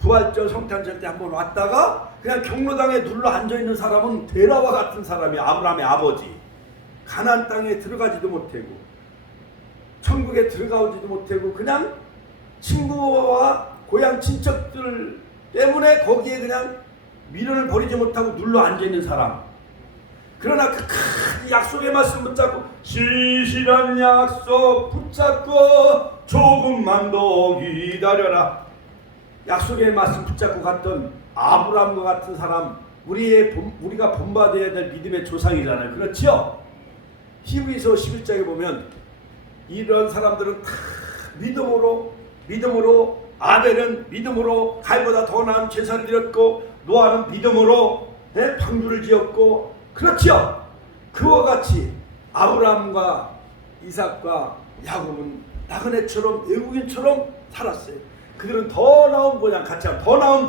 부활절 성탄절 때 한 번 왔다가 그냥 경로당에 눌러 앉아있는 사람은 데라와 같은 사람이 아브라함의 아버지. 가나안 땅에 들어가지도 못하고 천국에 들어가지도 못하고 그냥 친구와 고향 친척들 때문에 거기에 그냥 미련을 버리지 못하고 눌러 앉아있는 사람. 그러나 그 큰 약속의 말씀 붙잡고 시시한 약속 붙잡고 조금만 더 기다려라. 약속의 말씀 붙잡고 갔던 아브라함과 같은 사람, 우리가 본받아야 될 믿음의 조상이잖아요. 그렇죠? 히브리서 11장에 보면 이런 사람들은 다 믿음으로 아벨은 믿음으로 가인보다 더 나은 제사를 드렸고 노아는 믿음으로 방주를 지었고, 그렇죠? 그와 같이 아브라함과 이삭과 야곱은 나그네처럼 외국인처럼 살았어요. 그들은 더 나은 본향, 같이 하면 더 나은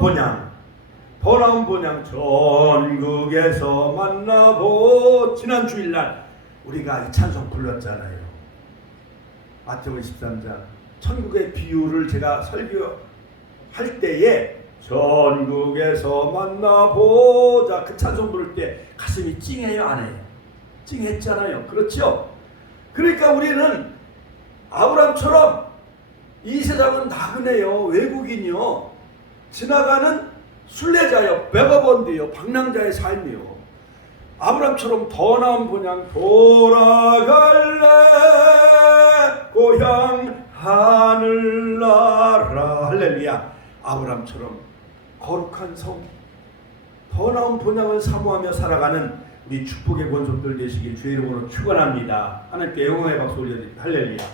본향 전국에서 만나보. 지난 주일날 우리가 이 찬송 불렀잖아요. 마태복음 13장 천국의 비유를 제가 설교할 때에 전국에서 만나보자 그 찬송 부를 때 가슴이 찡해요, 안 해요? 찡했잖아요. 그렇죠? 그러니까 우리는 아브라함처럼 이 세상은 나그네요, 외국인이요, 지나가는 순례자요, 베거번드요, 방랑자의 삶이요. 아브람처럼 더 나은 본향 돌아갈래 고향 하늘나라. 할렐루야. 아브람처럼 거룩한 성, 더 나은 본향을 사모하며 살아가는 우리 축복의 권속들 되시길 주의 이름으로 축원합니다. 하나님께 영광의 박수 올려드립니다. 할렐루야.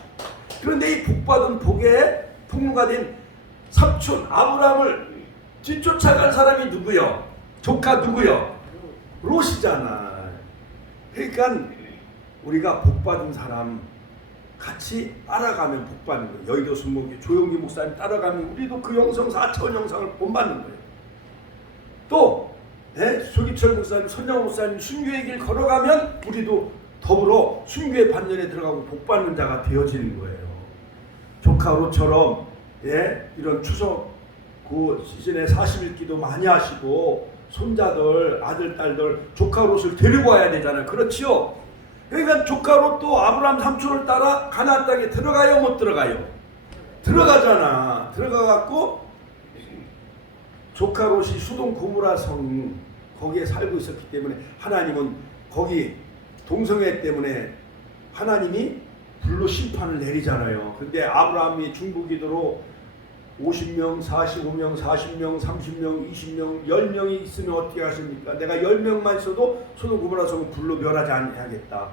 그런데 이 복받은 복의 풍류가 된 삼촌 아브람을 뒤쫓아간 사람이 누구요? 조카 누구요? 롯이잖아. 그러니까 우리가 복받은 사람 같이 따라가면 복받는 거예요. 여의도 순목교 조용기 목사님 따라가면 우리도 그 영성 4차원 영상을 본받는 거예요. 또 조기철 목사님, 손영 목사님 순교의 길 걸어가면 우리도 더불어 순교의 반열에 들어가고 복받는 자가 되어지는 거예요. 조카 롯처럼 이런 추석 그 시즌에 40일 기도 많이 하시고 손자들, 아들, 딸들 조카 롯을 데리고 와야 되잖아요. 그렇지요? 그러니까 조카 롯도 아브라함 삼촌을 따라 가나안 땅에 들어가요? 못 들어가요? 들어가잖아. 들어가갖고 조카 롯이 수동 고무라 성 거기에 살고 있었기 때문에 하나님은 거기 동성애 때문에 하나님이 불로 심판을 내리잖아요. 근데 아브라함이 중보기도로 50명, 45명, 40명, 30명, 20명, 10명이 있으면 어떻게 하십니까? 내가 10명만 있어도 소돔 고모라 성은 불로 멸하지 않겠다.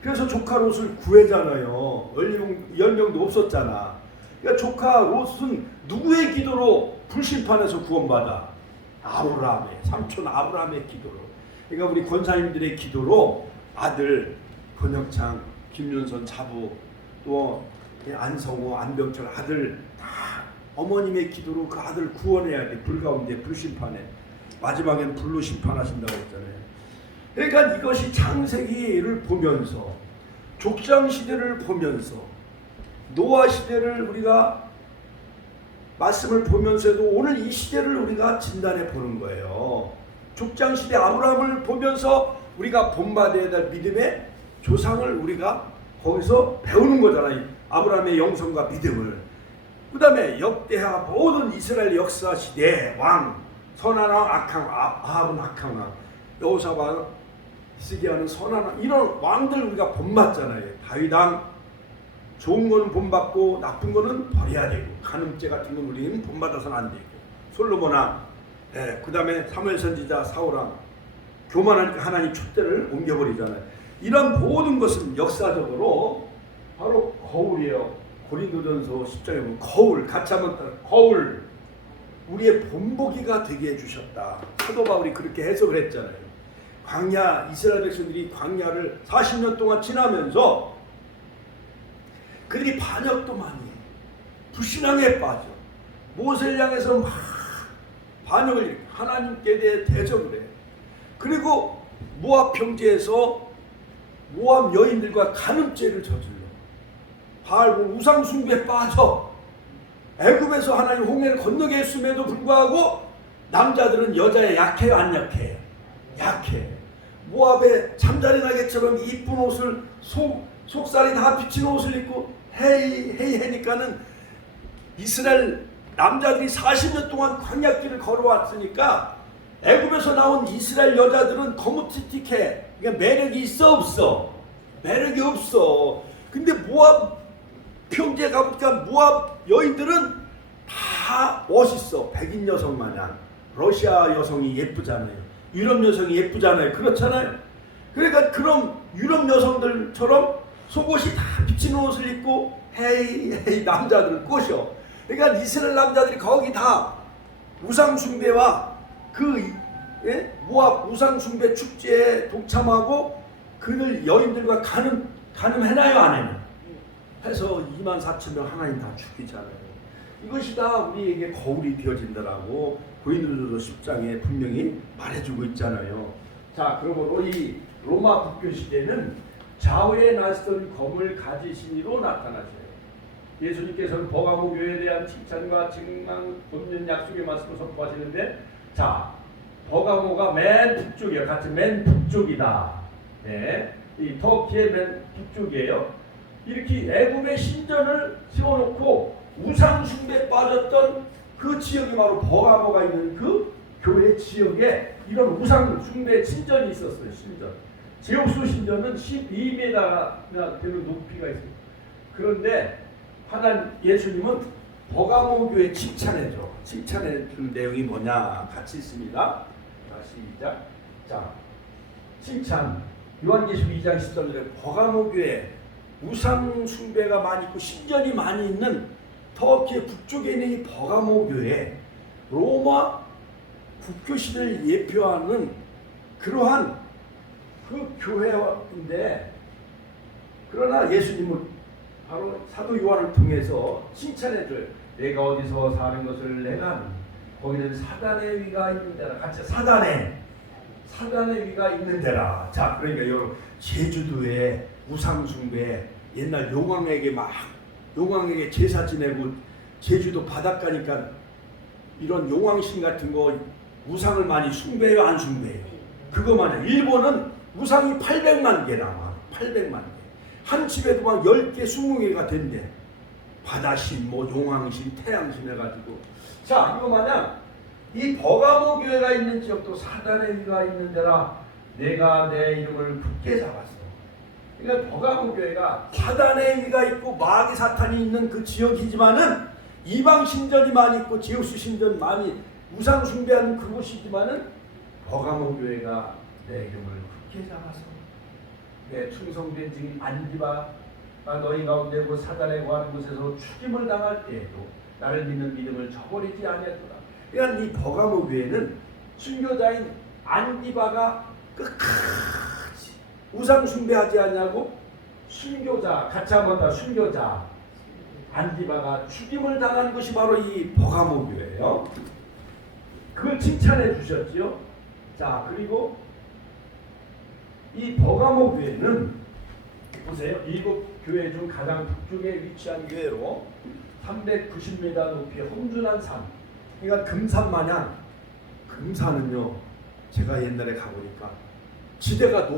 그래서 조카 롯을 구해잖아요. 10명도 없었잖아. 그러니까 조카 롯은 누구의 기도로 불심판에서 구원받아? 아브라함의, 삼촌 아브라함의 기도로. 그러니까 우리 권사님들의 기도로 아들 권혁창, 김윤선 자부, 또 안성호, 안병철 아들 다 어머님의 기도로 그 아들 구원해야 돼. 불 가운데 불심판에 마지막엔 불로 심판하신다고 했잖아요. 그러니까 이것이 창세기를 보면서 족장 시대를 보면서 노아 시대를 우리가 말씀을 보면서도 오늘 이 시대를 우리가 진단해 보는 거예요. 족장 시대 아브라함을 보면서 우리가 본받아야 될 믿음의 조상을 우리가 거기서 배우는 거잖아요. 아브라함의 영성과 믿음을. 그 다음에 역대하 모든 이스라엘 역사 시대 왕 선한 왕 악한 아합은 악한 왕 여호사밧 시기하는 선한 왕 이런 왕들 우리가 본받잖아요. 다윗 왕 좋은 거는 본받고 나쁜 거는 버려야 되고 간음죄 같은 건 우리는 본받아서는 안 되고 솔로몬 왕 그 다음에 사무엘 선지자 사울 왕 교만하니까 하나님 촛대를 옮겨버리잖아요. 이런 모든 것은 역사적으로 바로 거울이에요. 고린도전서 10장에 보면 거울 같이 한번 따라 거울 우리의 본보기가 되게 해주셨다. 사도 바울이 그렇게 해석을 했잖아요. 광야 이스라엘 백성들이 광야를 40년 동안 지나면서 그들이 반역도 많이 해. 불신앙에 빠져. 모세를 향해서 막 반역을 일으켜 하나님께 대해 대적을 해. 그리고 모압 평지에서 모압 여인들과 간음죄를 저질러. 바알 우상 숭배에 빠져. 애굽에서 하나님 홍해를 건너게 했음에도 불구하고 남자들은 여자에 약해요, 안 약해? 약해. 모압의 잠자리 나게처럼 이쁜 옷을 속살이 다 비친 옷을 입고 헤이 하니까는 이스라엘 남자들이 40년 동안 광야길을 걸어왔으니까 애굽에서 나온 이스라엘 여자들은 거무튀튀해. 그러니까 매력이 있어 없어? 매력이 없어. 근데 모압 평지에 가보니까 모압 여인들은 다 멋있어. 백인 여성 마냥. 러시아 여성이 예쁘잖아요. 유럽 여성이 예쁘잖아요. 그렇잖아요. 그러니까 그런 유럽 여성들처럼 속옷이 다 비치는 옷을 입고 헤이 남자들을 꼬셔. 그러니까 이스라엘 남자들이 거기 다 우상숭배와 그 모압 우상숭배 축제에 동참하고 그들 여인들과 간음해놔요, 안 해요? 해서 24,000명 하나님 다 죽이잖아요. 이것이 다 우리에게 거울이 되어진다라고 고린도전서 10장에 분명히 말해주고 있잖아요. 자, 그러므로 이 로마 국교 시대는 좌우에 낯선 검을 가지신 이로 나타나셔요. 예수님께서는 버가모 교회에 대한 칭찬과 증망 돕는 약속의 말씀을 선포하시는데, 자, 버가모가 맨 북쪽이에요. 같이 맨 북쪽이다. 네, 이 터키의 맨 북쪽이에요. 이렇게 애굽의 신전을 세워놓고 우상 숭배에 빠졌던 그 지역이 바로 버가모가 있는 그 교회 지역에 이런 우상 숭배 신전이 있었어요. 신전. 제우스 신전은 12m가 되는 높이가 있어요. 그런데 하나님 예수님은 버가모 교회 칭찬해줘. 칭찬해 줄 내용이 뭐냐 같이 있습니다. 자, 시작. 자, 칭찬. 요한계시록 2장 10절에 버가모 교회 우상 숭배가 많이 있고 신전이 많이 있는 터키 북쪽에 있는 이 버가모 교회, 로마 국교 시대를 예표하는 그러한 그 교회인데, 그러나 예수님은 바로 사도 요한을 통해서 칭찬해줘요. 내가 어디서 사는 것을 내가 아는, 거기는 사단의 위가 있는 데라. 같이 사단의 위가 있는 데라. 자, 그러니까 여러분 제주도에 우상 숭배, 옛날 용왕에게 제사 지내고 제주도 바닷가니까 이런 용왕신 같은 거 우상을 많이 숭배해요, 안 숭배해요? 그거만요. 일본은 우상이 800만 개 남아. 800만 개. 한 집에도 막 10개, 20개가 된대. 바다신, 뭐 용왕신, 태양신 해가지고. 자, 이거 마냥 이 버가모 교회가 있는 지역도 사단의 위가 있는 데라 내가 내 이름을 굳게 잡았어. 그러니까 버가모 교회가 사단의 위가 있고 마귀 사탄이 있는 그 지역이지만은 이방 신전이 많이 있고 제우스 신전 많이 우상 숭배하는 그곳이지만은 버가모 교회가 내 이름을 굳게 잡아서 내 충성된 증인 안디바가 너희 가운데 그 사단에 거하는 곳에서 죽임을 당할 때에도 나를 믿는 믿음을 저버리지 아니하더라. 그러니까 이 버가모 교회는 순교자인 안디바가 끝까지 우상 숭배하지 않냐고 순교자, 같이 한번 더 순교자 안디바가 죽임을 당한 것이 바로 이 버가모 교회예요. 그걸 칭찬해 주셨지요. 자, 그리고 이 버가모 교회는 보세요. 일곱 교회 중 가장 북쪽에 위치한 교회로 390m 높이 험준한 산. 그러니까 금산 마냥, 금산은요 제가 옛날에 가보니까 지대가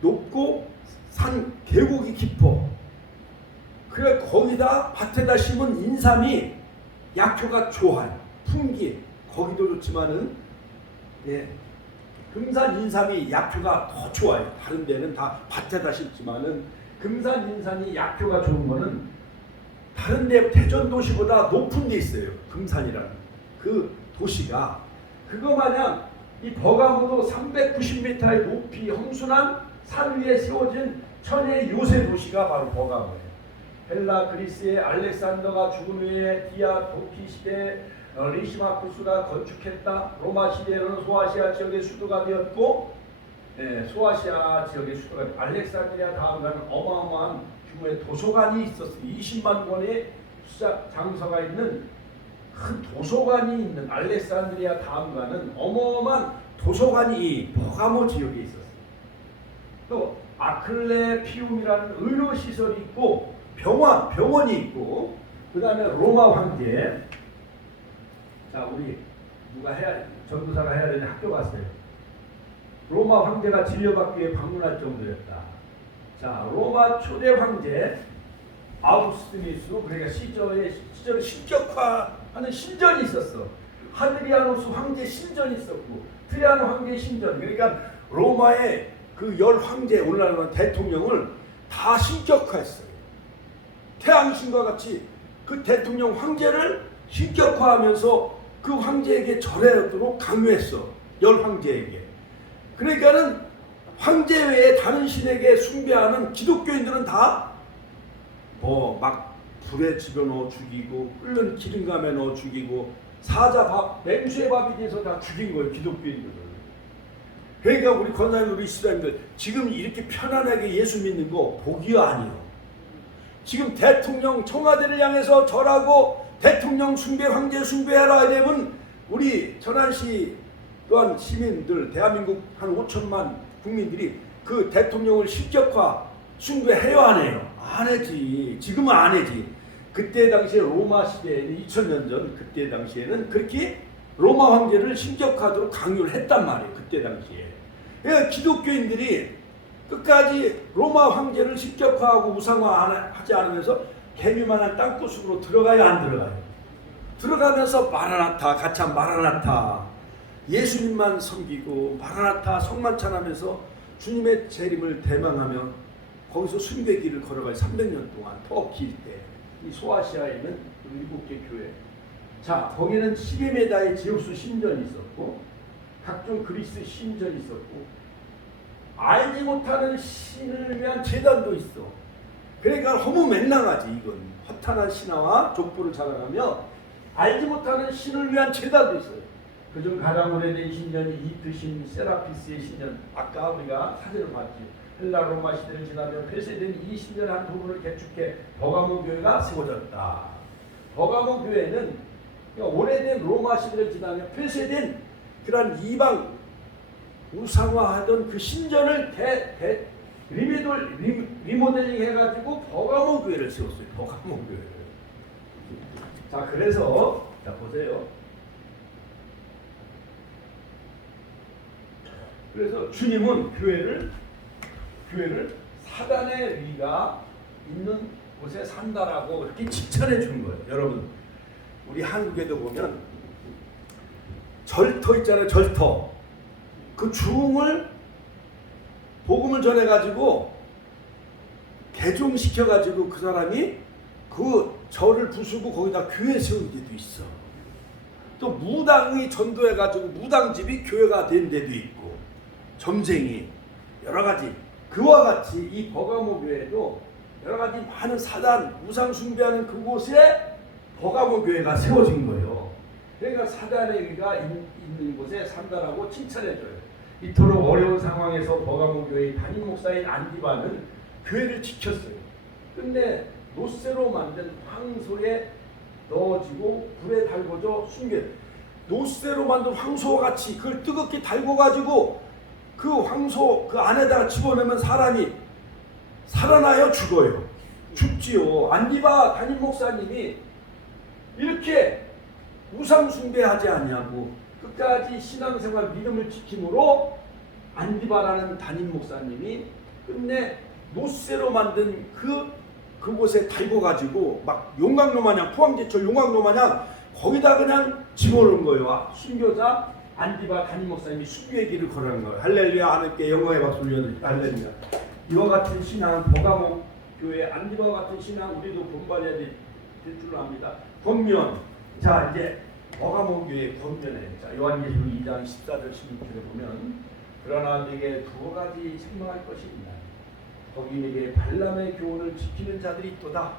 높고 산 계곡이 깊어. 그래 거기다 밭에다 심은 인삼이 약효가 좋아요. 풍기 거기도 좋지만은 금산 인삼이 약효가 더 좋아요. 다른 데는 다 밭에다 심지만은 금산 인삼이 약효가 좋은 거는 다른 데 대전 도시보다 높은 데 있어요. 금산이라는 그 도시가. 그거 마냥 이 버가모도 390m의 높이 험순한 산 위에 세워진 천의 요새 도시가 바로 버가모예요. 헬라 그리스의 알렉산더가 죽은 후에 디아도키 시대 리시마쿠스가 건축했다. 로마 시대에는 소아시아 지역의 수도가 되었고, 소아시아 지역의 수도가 알렉산드리아 다음 가는 어마어마한 규모의 도서관이 있었어요. 20만 권의 장서가 있는 큰 도서관이 있는 알렉산드리아 다음 가는 어마어마한 도서관이 버가모 지역에 있었어요. 또 아클레피움이라는 의료 시설이 있고 병원이 있고, 그 다음에 로마 황제. 자, 우리 누가 해야, 전도사가 해야 되는 학교 갔어요. 로마 황제가 진료받기 위해 방문할 정도였다. 자, 로마 초대 황제 아우구스티누스, 그러니까 시절을 신격화하는 신전이 있었어. 하드리아누스 황제 신전이 있었고, 트리아노 황제 신전. 그러니까 로마의 그 10황제, 오늘날의 대통령을 다 신격화했어요. 태양신과 같이 그 대통령 황제를 신격화하면서 그 황제에게 절하도록 강요했어. 10황제에게. 그러니까는 황제 외에 다른 신에게 숭배하는 기독교인들은 다 뭐 막 불에 집어넣어 죽이고 끓는 기름감에 넣어 죽이고 사자밥, 맹수의 밥이 돼서 다 죽인 거예요. 기독교인들을. 그러니까 우리 권사님, 우리 이스라엘들 지금 이렇게 편안하게 예수 믿는 거 복이 아니에요. 지금 대통령 청와대를 향해서 절하고 대통령 숭배, 황제 숭배하라 이러면 우리 천안시 또한 시민들, 대한민국 한 5천만 국민들이 그 대통령을 신격화 숭배해요, 안 해요? 안 했지. 지금은 안 했지. 그때 당시에 로마 시대에는 2000년 전 그때 당시에는 그렇게 로마 황제를 신격화하도록 강요를 했단 말이에요. 그때 당시에. 그러니까 기독교인들이 끝까지 로마 황제를 신격화하고 우상화하지 않으면서 개미만한 땅구석으로 들어가요, 안 들어가요? 들어가면서 마라나타 같이 한 마라나타 예수님만 섬기고 마라나타 성만찬하면서 주님의 재림을 대망하며 거기서 순교의 길을 걸어갈 300년 동안 더 길 때 이 소아시아에 있는 7개 교회, 자 거기는 시게메다의 제우스 신전이 있었고 각종 그리스 신전이 있었고 알지 못하는 신을 위한 제단도 있어. 그러니까 허무맹랑하지. 이건 허탄한 신화와 족보를 자랑하며 알지 못하는 신을 위한 제단도 있어요. 그중 가장 오래된 신전이 이트신 세라피스의 신전. 아까 우리가 사진을 봤지. 헬라 로마 시대를 지나며 폐쇄된 이 신전의 한 부분을 개축해 버가모 교회가 세워졌다. 버가모 교회는 오래된 로마 시대를 지나며 폐쇄된 그런 이방 우상화하던 그 신전을 리모델링 해가지고 버가모 교회를 세웠어요. 버가모 교회를. 자 그래서 자 보세요. 그래서 주님은 교회를 사단의 위가 있는 곳에 산다라고 이렇게 칭찬해 주는 거예요. 여러분 우리 한국에도 보면 절터 있잖아요. 절터. 그 중을 복음을 전해가지고 개종시켜가지고 그 사람이 그 절을 부수고 거기다 교회 세운 데도 있어. 또 무당이 전도해가지고 무당집이 교회가 된 데도 있고 점쟁이 여러가지. 그와 같이 이 버가모 교회도 여러가지 많은 사단 우상 숭배하는 그곳에 버가모 교회가 세워진 거예요. 그러니까 사단의 위가 있는 곳에 산다라고 칭찬해줘요. 이토록 어려운 상황에서 버가모 교회의 담임 목사인 안디바는 교회를 지켰어요. 근데 노쇠로 만든 황소에 넣어지고 불에 달궈져 숨겨. 노쇠로 만든 황소와 같이 그걸 뜨겁게 달궈가지고 그 황소 그 안에다가 집어넣으면 사람이 살아나요? 죽어요? 죽지요. 안디바 담임 목사님이 이렇게 우상 숭배하지 않냐고 끝까지 신앙생활 믿음을 지킴으로 안디바라는 담임 목사님이 끝내 노쇠로 만든 그곳에 달고 가지고 막 용광로 마냥 포항제철 용광로 마냥 거기다 그냥 집어넣은 거예요. 순교자 안디바 담임 목사님이 순교의 길을 걸어간 거예요. 할렐루야. 하나님께 영광의 박수 올려드립니다. 할렐루야. 이와 같은 신앙 버가모 교회 안디바와 같은 신앙 우리도 본받아야 될 줄로 압니다. 권면. 자 이제 버가모 교회 권면에 자 요한계시록 2장 14절 16절에 보면 그러나 네게 두 가지 생각할 것이 있나. 거기 네게 발람의 교훈을 지키는 자들이 있도다.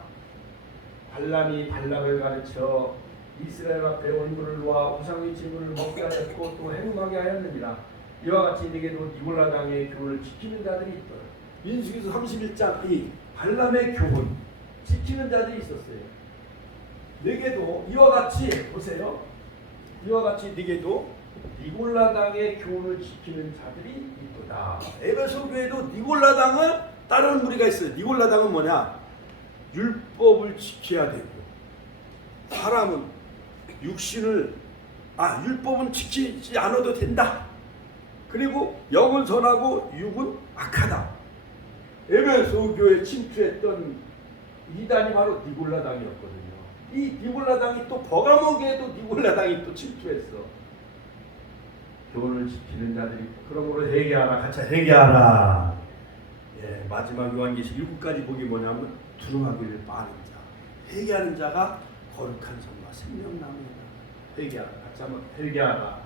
발람이 발락을 가르쳐 이스라엘 앞에 얼굴을 놓아 우상의 제물을 먹게 하였고 또 행음하게 하였느니라. 이와 같이 네게도 니골라 당의 교훈을 지키는 자들이 있더라. 민수기서 31장 이 발람의 교훈 지키는 자들이 있었어요. 네게도 이와 같이 보세요. 이와 같이 네게도 니골라 당의 교훈을 지키는 자들이 있도다. 에베소 교회도 니골라 당을 따르는 무리가 있어요. 니골라 당은 뭐냐? 율법을 지켜야 되고 사람은 율법은 지키지 않아도 된다. 그리고 영은 선하고 육은 악하다. 에베소 교회에 침투했던 이단이 바로 니골라 당이었거든요. 이 니골라 당이 또 버가모 교회도 니골라 당이 또 침투했어. 교훈을 지키는 자들이 그러므로 회개하라. 같이 회개하라. 예, 마지막 요한계시록 7가지 복이 뭐냐면 두루마기를 빠는 자, 회개하는 자가 거룩한 성과 생명나무이다. 회개하라. 같이 한번 회개하라.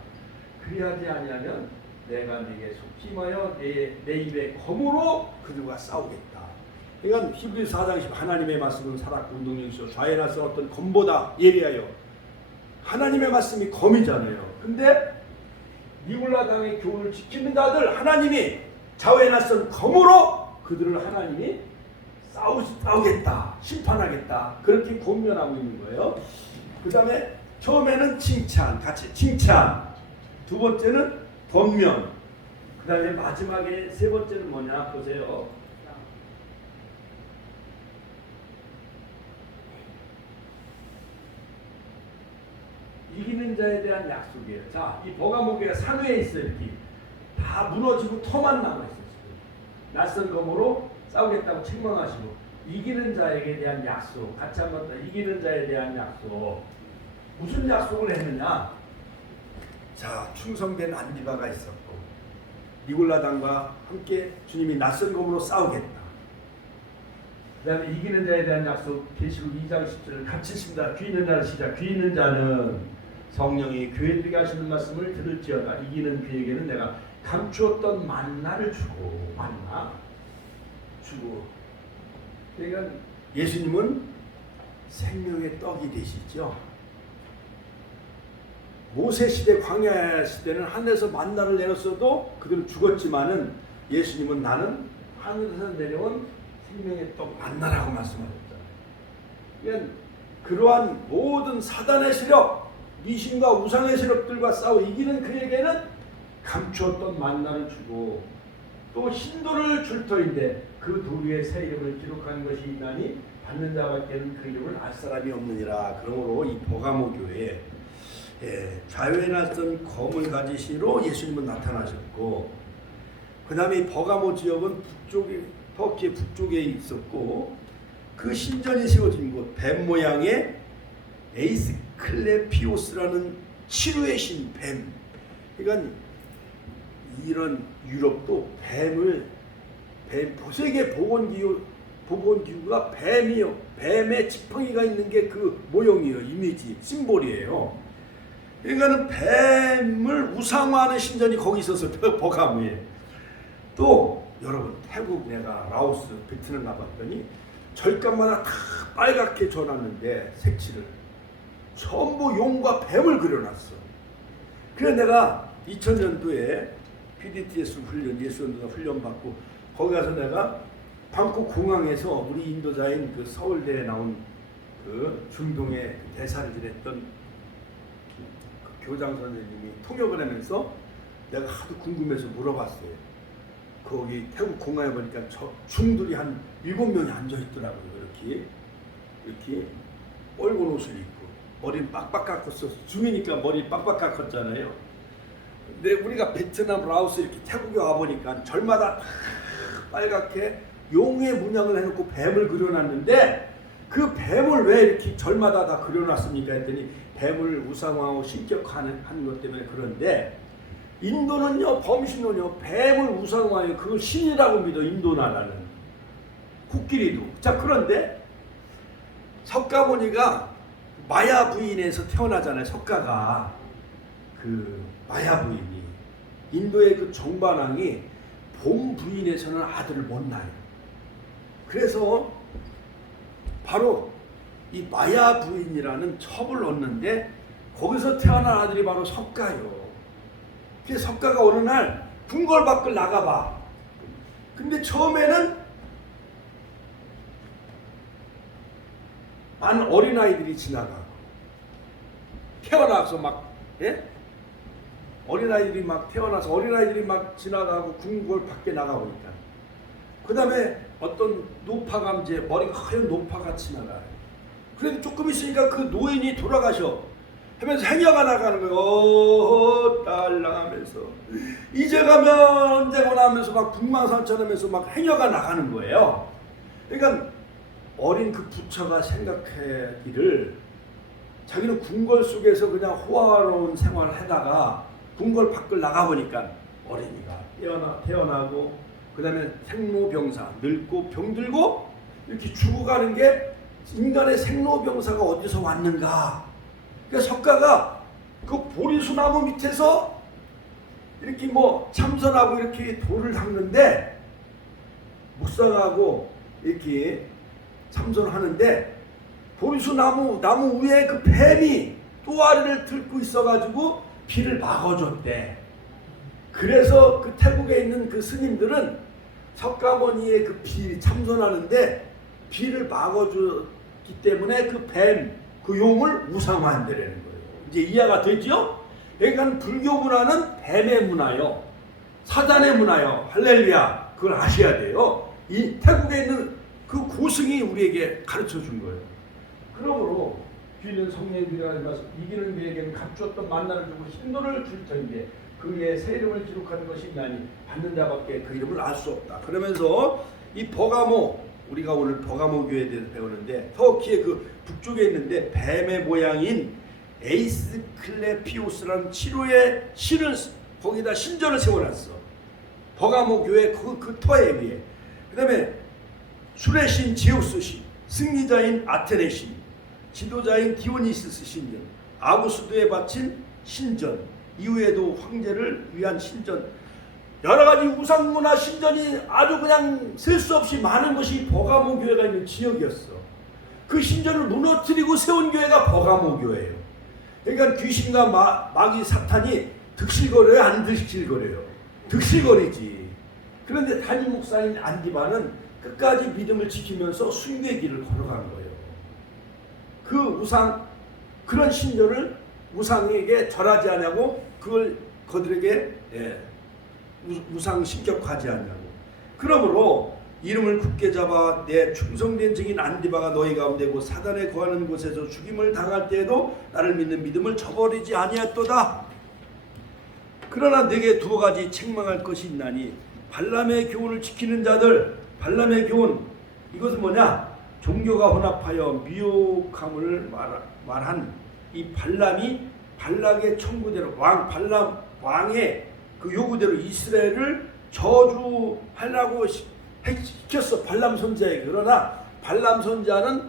그리하지 아니하면 내가 네게 속임하여 내 입에 검으로 그들과 싸우겠다. 그러니까 히브리서 4장 10 하나님의 말씀은 살았고 운동력이시오 좌에나서 어떤 검보다 예리하여 하나님의 말씀이 검이잖아요. 근데 니골라 당의 교훈을 지키는 자들 하나님이 좌우에 낯선 검으로 그들을 하나님이 싸우겠다. 심판하겠다. 그렇게 권면하고 있는 거예요. 그 다음에 처음에는 칭찬, 같이 칭찬. 두 번째는 권면. 그 다음에 마지막에 세 번째는 뭐냐 보세요. 이기는 자에 대한 약속이에요. 자, 이 버가모 교회가 산 위에 있어요. 이렇게 다 무너지고 터만 남아 있어요. 낯선 검으로 싸우겠다고 책망하시고 이기는 자에게 대한 약속. 같이 한번 더 이기는 자에 대한 약속. 무슨 약속을 했느냐? 자, 충성된 안디바가 있었고 니골라당과 함께 주님이 낯선 검으로 싸우겠다. 그 다음에 이기는 자에 대한 약속 계시록 2장 10절을 같이 읽습니다. 귀 있는 자는 시작. 귀 있는 자는 성령이 교회들에게 하시는 말씀을 들을지어다. 이기는 그에게는 내가 감추었던 만나를 주고, 만나 주고. 그러니까 예수님은 생명의 떡이 되시죠. 모세 시대, 광야 시대는 하늘에서 만나를 내렸어도 그들은 죽었지만은 예수님은 나는 하늘에서 내려온 생명의 떡 만나라고 말씀하셨잖아요. 그러니까 그러한 모든 사단의 세력, 미신과 우상의 세력들과 싸워 이기는 그에게는 감추었던 만나를 주고 또 흰돌을 줄 터인데 그 돌 위에 새 이름을 기록한 것이 있나니 받는 자밖에는 그 이름을 알 사람이 없느니라. 그러므로 이 버가모 교회에 좌우에 낯선 검을 가지시로 예수님은 나타나셨고, 그 다음에 이 버가모 지역은 북쪽에, 터키의 북쪽에 있었고, 그 신전이 세워진 곳 뱀 모양의 에이스클레피오스라는 치료의 신 뱀. 그러니까 이런 유럽도 뱀 세계 보건기구가 뱀이요, 뱀의 지팡이가 있는 게 그 모형이에요. 이미지, 심볼이에요. 그러니까는 뱀을 우상화하는 신전이 거기 있었어요. 버가모에. 또 여러분, 태국, 내가 라오스, 베트남 가봤더니 절간마다 다 빨갛게 줘놨는데 색칠을 전부 용과 뱀을 그려놨어. 그래서 내가 2000년도에 PDTS 훈련, 예수연도사 훈련 받고 거기 가서 내가 방콕 공항에서 우리 인도자인 그 서울대에 나온 그 중동의 대사를 지냈던 그 교장 선생님이 통역을 하면서 내가 하도 궁금해서 물어봤어요. 거기 태국 공항에 보니까 중들이 한 7명이 앉아있더라고요. 이렇게 빨간 옷을 입고 머리는 빡빡 깎았어. 중이니까 머리 빡빡 깎았잖아요. 근데 우리가 베트남, 라오스 이렇게 태국에 와보니까 절마다 다 빨갛게 용의 문양을 해놓고 뱀을 그려놨는데 그 뱀을 왜 이렇게 절마다 다 그려놨습니까 했더니 뱀을 우상화하고 신격화하는 것 때문에. 그런데 인도는요, 범신은요, 뱀을 우상화해요. 그걸 신이라고 믿어, 인도 나라는. 코끼리도. 자, 그런데 석가모니가 마야 부인에서 태어나잖아요. 석가가 그 마야 부인이 인도의 그 정반왕이 봄 부인에서는 아들을 못 낳아요. 그래서 바로 이 마야 부인이라는 첩을 얻는데 거기서 태어난 아들이 바로 석가요. 그래서 석가가 어느 날 궁궐 밖을 나가봐. 근데 처음에는 많은 어린아이들이 지나가고 태어나서 막, 어린아이들이 막 태어나서 어린아이들이 막 지나가고 궁궐 밖에 나가보니까 그 다음에 어떤 노파감제, 머리가 하얀 노파가 지나가요. 그래도 조금 있으니까 그 노인이 돌아가셔 하면서 행여가 나가는 거예요. 딸랑 하면서 이제 가면 언제 거나 하면서 막 북망산천하면서 막 행여가 나가는 거예요. 그러니까 어린 그 부처가 생각하기를 자기는 궁궐 속에서 그냥 호화로운 생활을 하다가 궁궐 밖을 나가보니까 어린이가 태어나고 그 다음에 생로병사, 늙고 병들고 이렇게 죽어가는 게 인간의 생로병사가 어디서 왔는가. 그러니까 석가가 그 보리수나무 밑에서 이렇게 뭐 참선하고 이렇게 돌을 닦는데 묵상하고 이렇게 참선하는데 보리수나무 위에 그 뱀이 또아리를 들고 있어가지고 비를 막아줬대. 그래서 그 태국에 있는 그 스님들은 석가모니의 그 비 참선하는데 비를 막아줬기 때문에 그 뱀, 그 용을 우상화한다는 거예요. 이제 이해가 되죠? 그러니까 불교 문화는 뱀의 문화요, 사단의 문화요. 할렐루야. 그걸 아셔야 돼요. 이 태국에 있는 그 고승이 우리에게 가르쳐 준 거예요. 그러므로 귀는 성령들이라는 말씀, 이기는 그에게는 감추었던 만나를 주고 흰돌을 줄 터인데 그의 새 이름을 기록하는 것이 있나니 받는 자밖에 그 이름을 알 수 없다. 그러면서 이 버가모, 우리가 오늘 버가모 교회에 대해서 배우는데 터키의 그 북쪽에 있는데 뱀의 모양인 에이스클레피오스라는 치료의 신을 거기다 신전을 세워놨어. 버가모 교회 그 터에 위에. 그 다음에 술의 신 제우스 신, 승리자인 아테네 신, 지도자인 디오니시스 신전, 아구스도에 바친 신전, 이후에도 황제를 위한 신전, 여러 가지 우상문화 신전이 아주 그냥 셀 수 없이 많은 것이 버가모 교회가 있는 지역이었어. 그 신전을 무너뜨리고 세운 교회가 버가모 교회예요. 그러니까 귀신과 마귀 사탄이 득실거려요, 안 득실거려요? 득실거리지. 그런데 담임 목사인 안디바는 끝까지 믿음을 지키면서 순교의 길을 걸어간 거예요. 그 우상, 그런 신전을 우상에게 절하지 않냐고, 그걸 그들에게 우상 신격하지 않냐고. 그러므로 이름을 굳게 잡아 내 충성된 증인 안디바가 너희 가운데 고 사단에 거하는 곳에서 죽임을 당할 때에도 나를 믿는 믿음을 저버리지 아니하였도다. 그러나 내게 두 가지 책망할 것이 있나니 발람의 교훈을 지키는 자들, 발람의 교훈, 이것은 뭐냐? 종교가 혼합하여 미혹함을 말한 이 발람이 발락의 청구대로 발람 왕의 그 요구대로 이스라엘을 저주하려고 시켰어, 발람 선지자에게. 그러나 발람 선지자는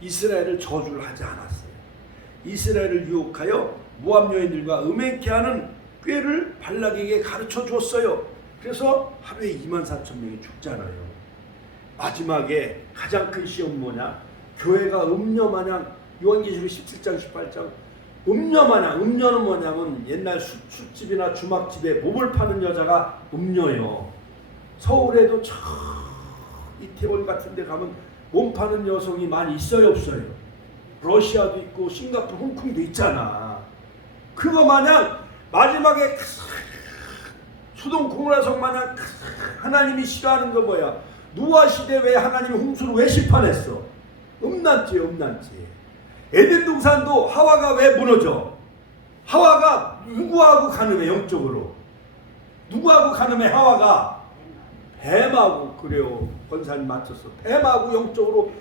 이스라엘을 저주를 하지 않았어요. 이스라엘을 유혹하여 모압 여인들과 음행케 하는 꾀를 발락에게 가르쳐 줬어요. 그래서 하루에 24,000명이 죽잖아요. 마지막에 가장 큰 시험은 뭐냐? 교회가 음녀마냥, 요한계시록 17장 18장, 음녀마냥, 음녀는 뭐냐면 옛날 숯집이나 주막집에 몸을 파는 여자가 음녀예요. 서울에도 저 이태원 같은 데 가면 몸 파는 여성이 많이 있어요, 없어요? 러시아도 있고 싱가포르, 홍콩도 있잖아. 그거 마냥 마지막에 소돔 고모라성 마냥 하나님이 싫어하는 거 뭐야? 노아 시대 왜 하나님이 홍수를 왜 심판했어? 음란죄, 음란죄. 에덴 동산도 하와가 왜 무너져? 하와가 누구하고 가늠해? 영적으로 누구하고 가늠해? 하와가 뱀하고. 그래요, 권사님 맞췄어. 뱀하고 영적으로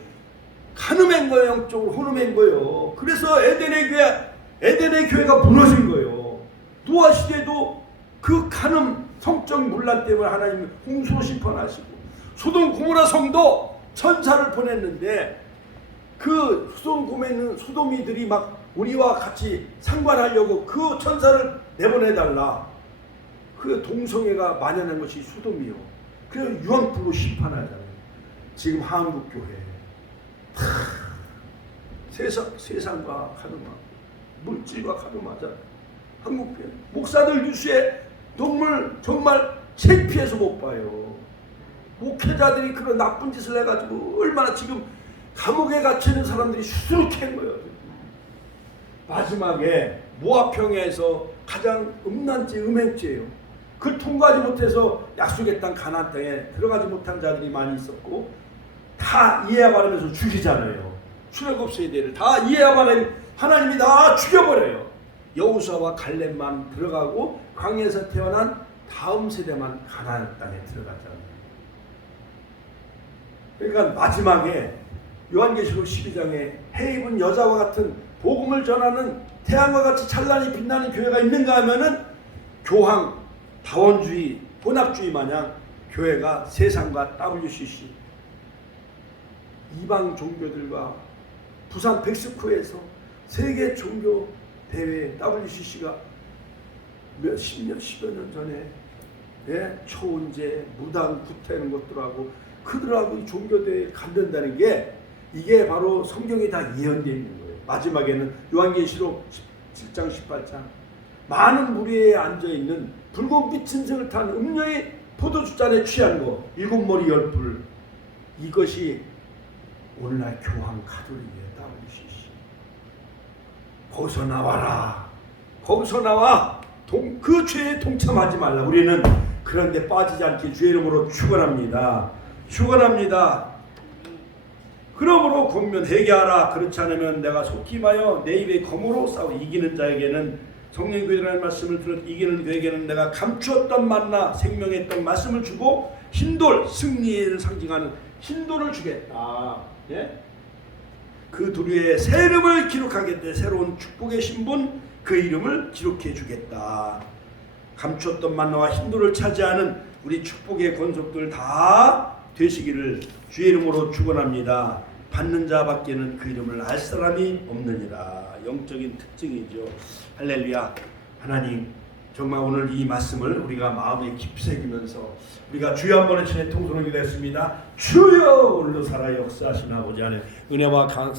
가늠한 거예요. 영적으로 혼음한 거예요. 그래서 에덴의 교회가 무너진 거예요. 노아 시대도 그 가늠, 성적 문란 때문에 하나님이 홍수로 심판하시고, 소돔 고모라 성도 천사를 보냈는데 그 소돔 고모에 있는 소돔이들이 막 우리와 같이 상관하려고 그 천사를 내보내달라. 그 동성애가 만연한 것이 소돔이요. 그래서 유황불로 심판하잖아요. 지금 한국교회 세상과 가늠하고 물질과 가늠하잖아요. 한국교회 목사들 뉴스에 눈물 정말 창피해서 못 봐요. 목회자들이 그런 나쁜 짓을 해가지고 얼마나 지금 감옥에 갇히는 사람들이 수두룩한 거예요. 마지막에 모압평야에서 가장 음란죄, 음행죄예요. 그걸 통과하지 못해서 약속의 땅 가나안 땅에 들어가지 못한 자들이 많이 있었고, 다 이해하 바라면서 죽이잖아요. 출애굽 세대를 다 이해하 바라면 하나님이 다 죽여버려요. 여호수아와 갈렙만 들어가고 광야에서 태어난 다음 세대만 가나안 땅에 들어갔잖아요. 그러니까 마지막에 요한계시록 12장에 해 입은 여자와 같은 복음을 전하는 태양과 같이 찬란히 빛나는 교회가 있는가 하면은 교황, 다원주의, 혼합주의 마냥 교회가 세상과 WCC, 이방 종교들과 부산 백스코에서 세계 종교 대회 WCC가 십여 년 전에 초은제, 무당, 구태는 것들하고 그들하고 이 종교대회에 간다는 게, 이게 바로 성경에 다 예언되어 있는 거예요. 마지막에는 요한계시록 17장 18장 많은 무리에 앉아있는 붉은 빛은 색을 탄 음녀의 포도주잔에 취한 거 7머리 10불, 이것이 오늘날 교황 가톨릭의 WCC. 거기서 나와라. 거기서 나와. 그 죄에 동참하지 말라. 우리는 그런데 빠지지 않게 주의 이름으로 축원합니다. 축원합니다. 그러므로 권면 회개하라. 그렇지 않으면 내가 속히 임하여 내 입에 검으로 싸워 이기는 자에게는, 성령 교회라는 말씀을 들어 이기는 그에게는 내가 감추었던 만나 생명의 떡 말씀을 주고 흰돌, 승리를 상징하는 흰돌을 주겠다. 예? 그 둘 위에 새 이름을 기록하겠대. 새로운 축복의 신분, 그 이름을 기록해 주겠다. 감추었던 만나와 힘도를 차지하는 우리 축복의 권속들 다 되시기를 주의 이름으로 축원합니다. 받는 자밖에는 그 이름을 알 사람이 없느니라. 영적인 특징이죠. 할렐루야. 하나님, 정말 오늘 이 말씀을 우리가 마음에 깊이 새기면서 우리가 주여 한번 친히 통성을 기도했습니다. 주여 오늘도 살아 역사하시나 보지 않은 은혜와 강